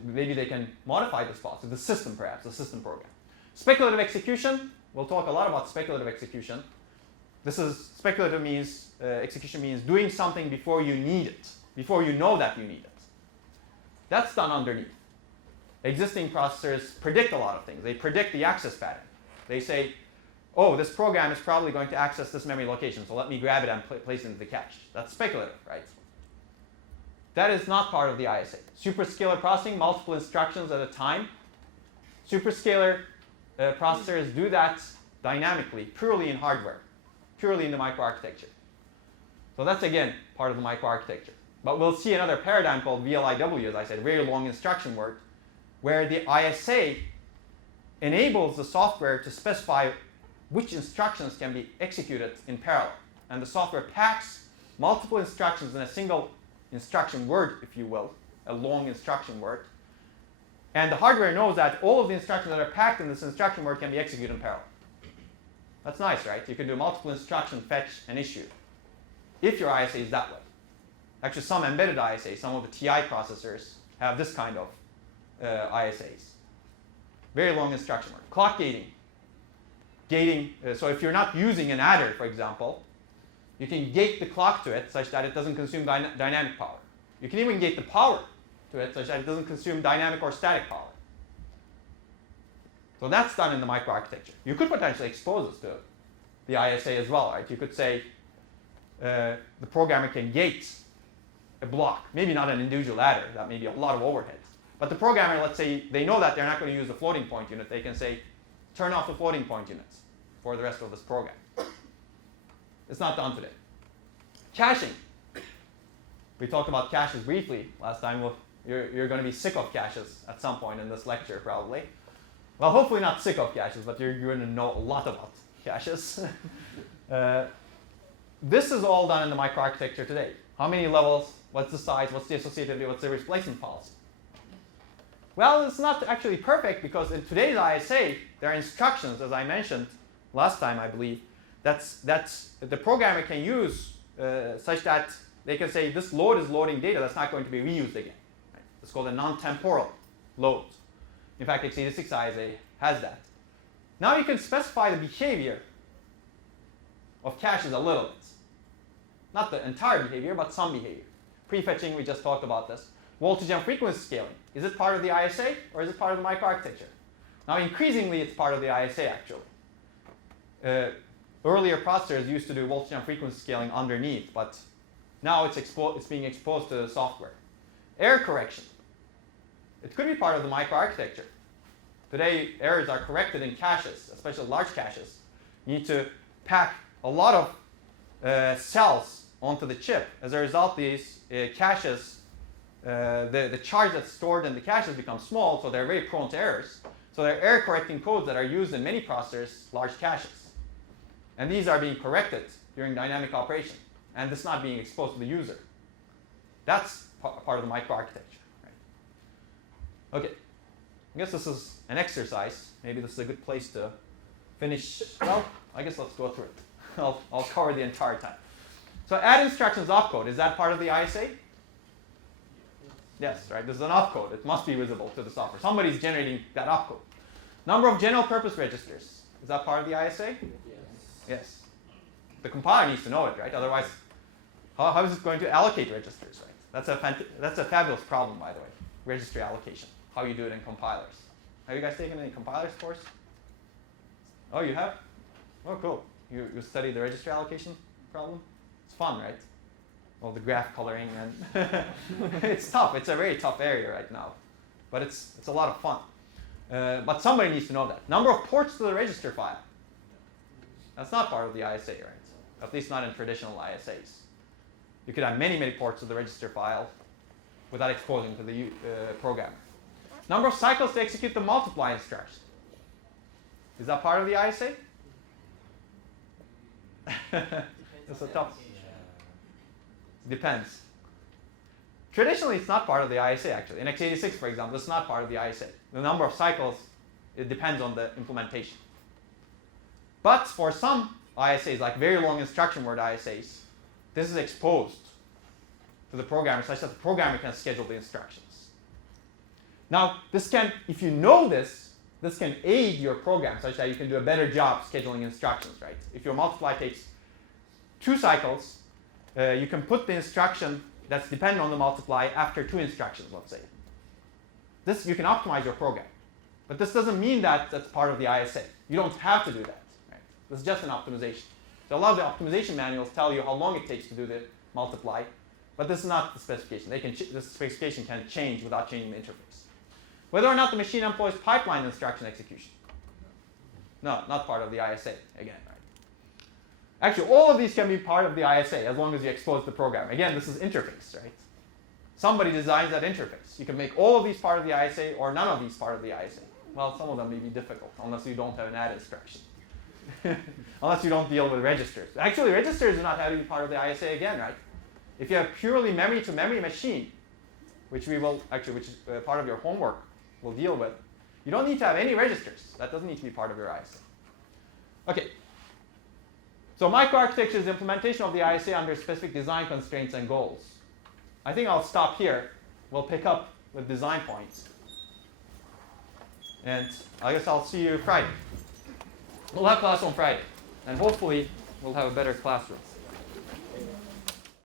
Maybe they can modify this policy, the system perhaps, the system program. Speculative execution, we'll talk a lot about speculative execution. Speculative means, execution means doing something before you need it, before you know that you need it. That's done underneath. Existing processors predict a lot of things. They predict the access pattern. They say, oh, this program is probably going to access this memory location, so let me grab it and place it into the cache. That's speculative, right? That is not part of the ISA. Superscalar processing, multiple instructions at a time. Superscalar processors do that dynamically, purely in hardware, purely in the microarchitecture. So that's, again, part of the microarchitecture. But we'll see another paradigm called VLIW, as I said, very long instruction word, where the ISA enables the software to specify which instructions can be executed in parallel. And the software packs multiple instructions in a single instruction word, if you will, a long instruction word. And the hardware knows that all of the instructions that are packed in this instruction word can be executed in parallel. That's nice, right? You can do multiple instruction fetch and issue if your ISA is that way. Actually, some embedded ISAs, some of the TI processors have this kind of ISAs. Very long instruction word. Clock gating. So if you're not using an adder, for example, you can gate the clock to it such that it doesn't consume dynamic power. You can even gate the power to it such that it doesn't consume dynamic or static power. So that's done in the microarchitecture. You could potentially expose this to the ISA as well, right? You could say the programmer can gate a block, maybe not an individual adder, that may be a lot of overhead. But the programmer, let's say, they know that they're not going to use the floating point unit. They can say, turn off the floating point units for the rest of this program. It's not done today. Caching. We talked about caches briefly last time. Well, you're going to be sick of caches at some point in this lecture, probably. Well, hopefully not sick of caches, but you're going to know a lot about caches. This is all done in the microarchitecture today. How many levels? What's the size? What's the associativity? What's the replacement policy? Well, it's not actually perfect because in today's ISA, there are instructions, as I mentioned last time, I believe, that's the programmer can use such that they can say this load is loading data that's not going to be reused again. Right? It's called a non-temporal load. In fact, x86 ISA has that. Now you can specify the behavior of caches a little bit. Not the entire behavior, but some behavior. Prefetching, we just talked about this. Voltage and frequency scaling. Is it part of the ISA or is it part of the microarchitecture? Now increasingly it's part of the ISA actually. Earlier processors used to do voltage and frequency scaling underneath, but now it's being exposed to the software. Error correction. It could be part of the microarchitecture. Today, errors are corrected in caches, especially large caches. You need to pack a lot of cells onto the chip. As a result, these caches, the charge that's stored in the caches becomes small, so they're very prone to errors. So they're error correcting codes that are used in many processors, large caches. And these are being corrected during dynamic operation. And it's not being exposed to the user. That's part of the microarchitecture. Right? Okay. I guess this is an exercise. Maybe this is a good place to finish. Well, I guess let's go through it. I'll cover the entire time. So add instructions opcode. Is that part of the ISA? Yes, right? This is an opcode. It must be visible to the software. Somebody's generating that opcode. Number of general purpose registers. Is that part of the ISA? Yes. The compiler needs to know it, right? Otherwise, how is it going to allocate registers, right? That's a fabulous problem, by the way. Registry allocation. How you do it in compilers. Have you guys taken any compilers course? Oh, you have? Oh, cool. You study the registry allocation problem? It's fun, right? Well, the graph coloring and it's tough. It's a very tough area right now, but it's a lot of fun. But somebody needs to know that. Number of ports to the register file. That's not part of the ISA, right? At least not in traditional ISAs. You could have many ports to the register file without exposing to the programmer. Number of cycles to execute the multiply instruction. Is that part of the ISA? It's a tough. Depends. Traditionally, it's not part of the ISA, actually. In x86, for example, it's not part of the ISA. The number of cycles, it depends on the implementation. But for some ISAs, like very long instruction word ISAs, this is exposed to the programmer such that the programmer can schedule the instructions. Now, this can, if you know this can aid your program such that you can do a better job scheduling instructions, right? If your multiply takes 2 cycles, you can put the instruction that's dependent on the multiply after 2 instructions, let's say. This, you can optimize your program. But this doesn't mean that that's part of the ISA. You don't have to do that. Right? This is just an optimization. So a lot of the optimization manuals tell you how long it takes to do the multiply, but this is not the specification. This specification can change without changing the interface. Whether or not the machine employs pipeline instruction execution. No, not part of the ISA, again. Right? Actually, all of these can be part of the ISA as long as you expose the program. Again, this is interface, right? Somebody designs that interface. You can make all of these part of the ISA or none of these part of the ISA. Well, some of them may be difficult unless you don't have an add instruction. Unless you don't deal with registers. Actually, registers do not have to be part of the ISA again, right? If you have purely memory-to-memory machine, which is part of your homework, we'll deal with, you don't need to have any registers. That doesn't need to be part of your ISA. Okay. So microarchitecture is implementation of the ISA under specific design constraints and goals. I think I'll stop here. We'll pick up with design points. And I guess I'll see you Friday. We'll have class on Friday. And hopefully we'll have a better classroom.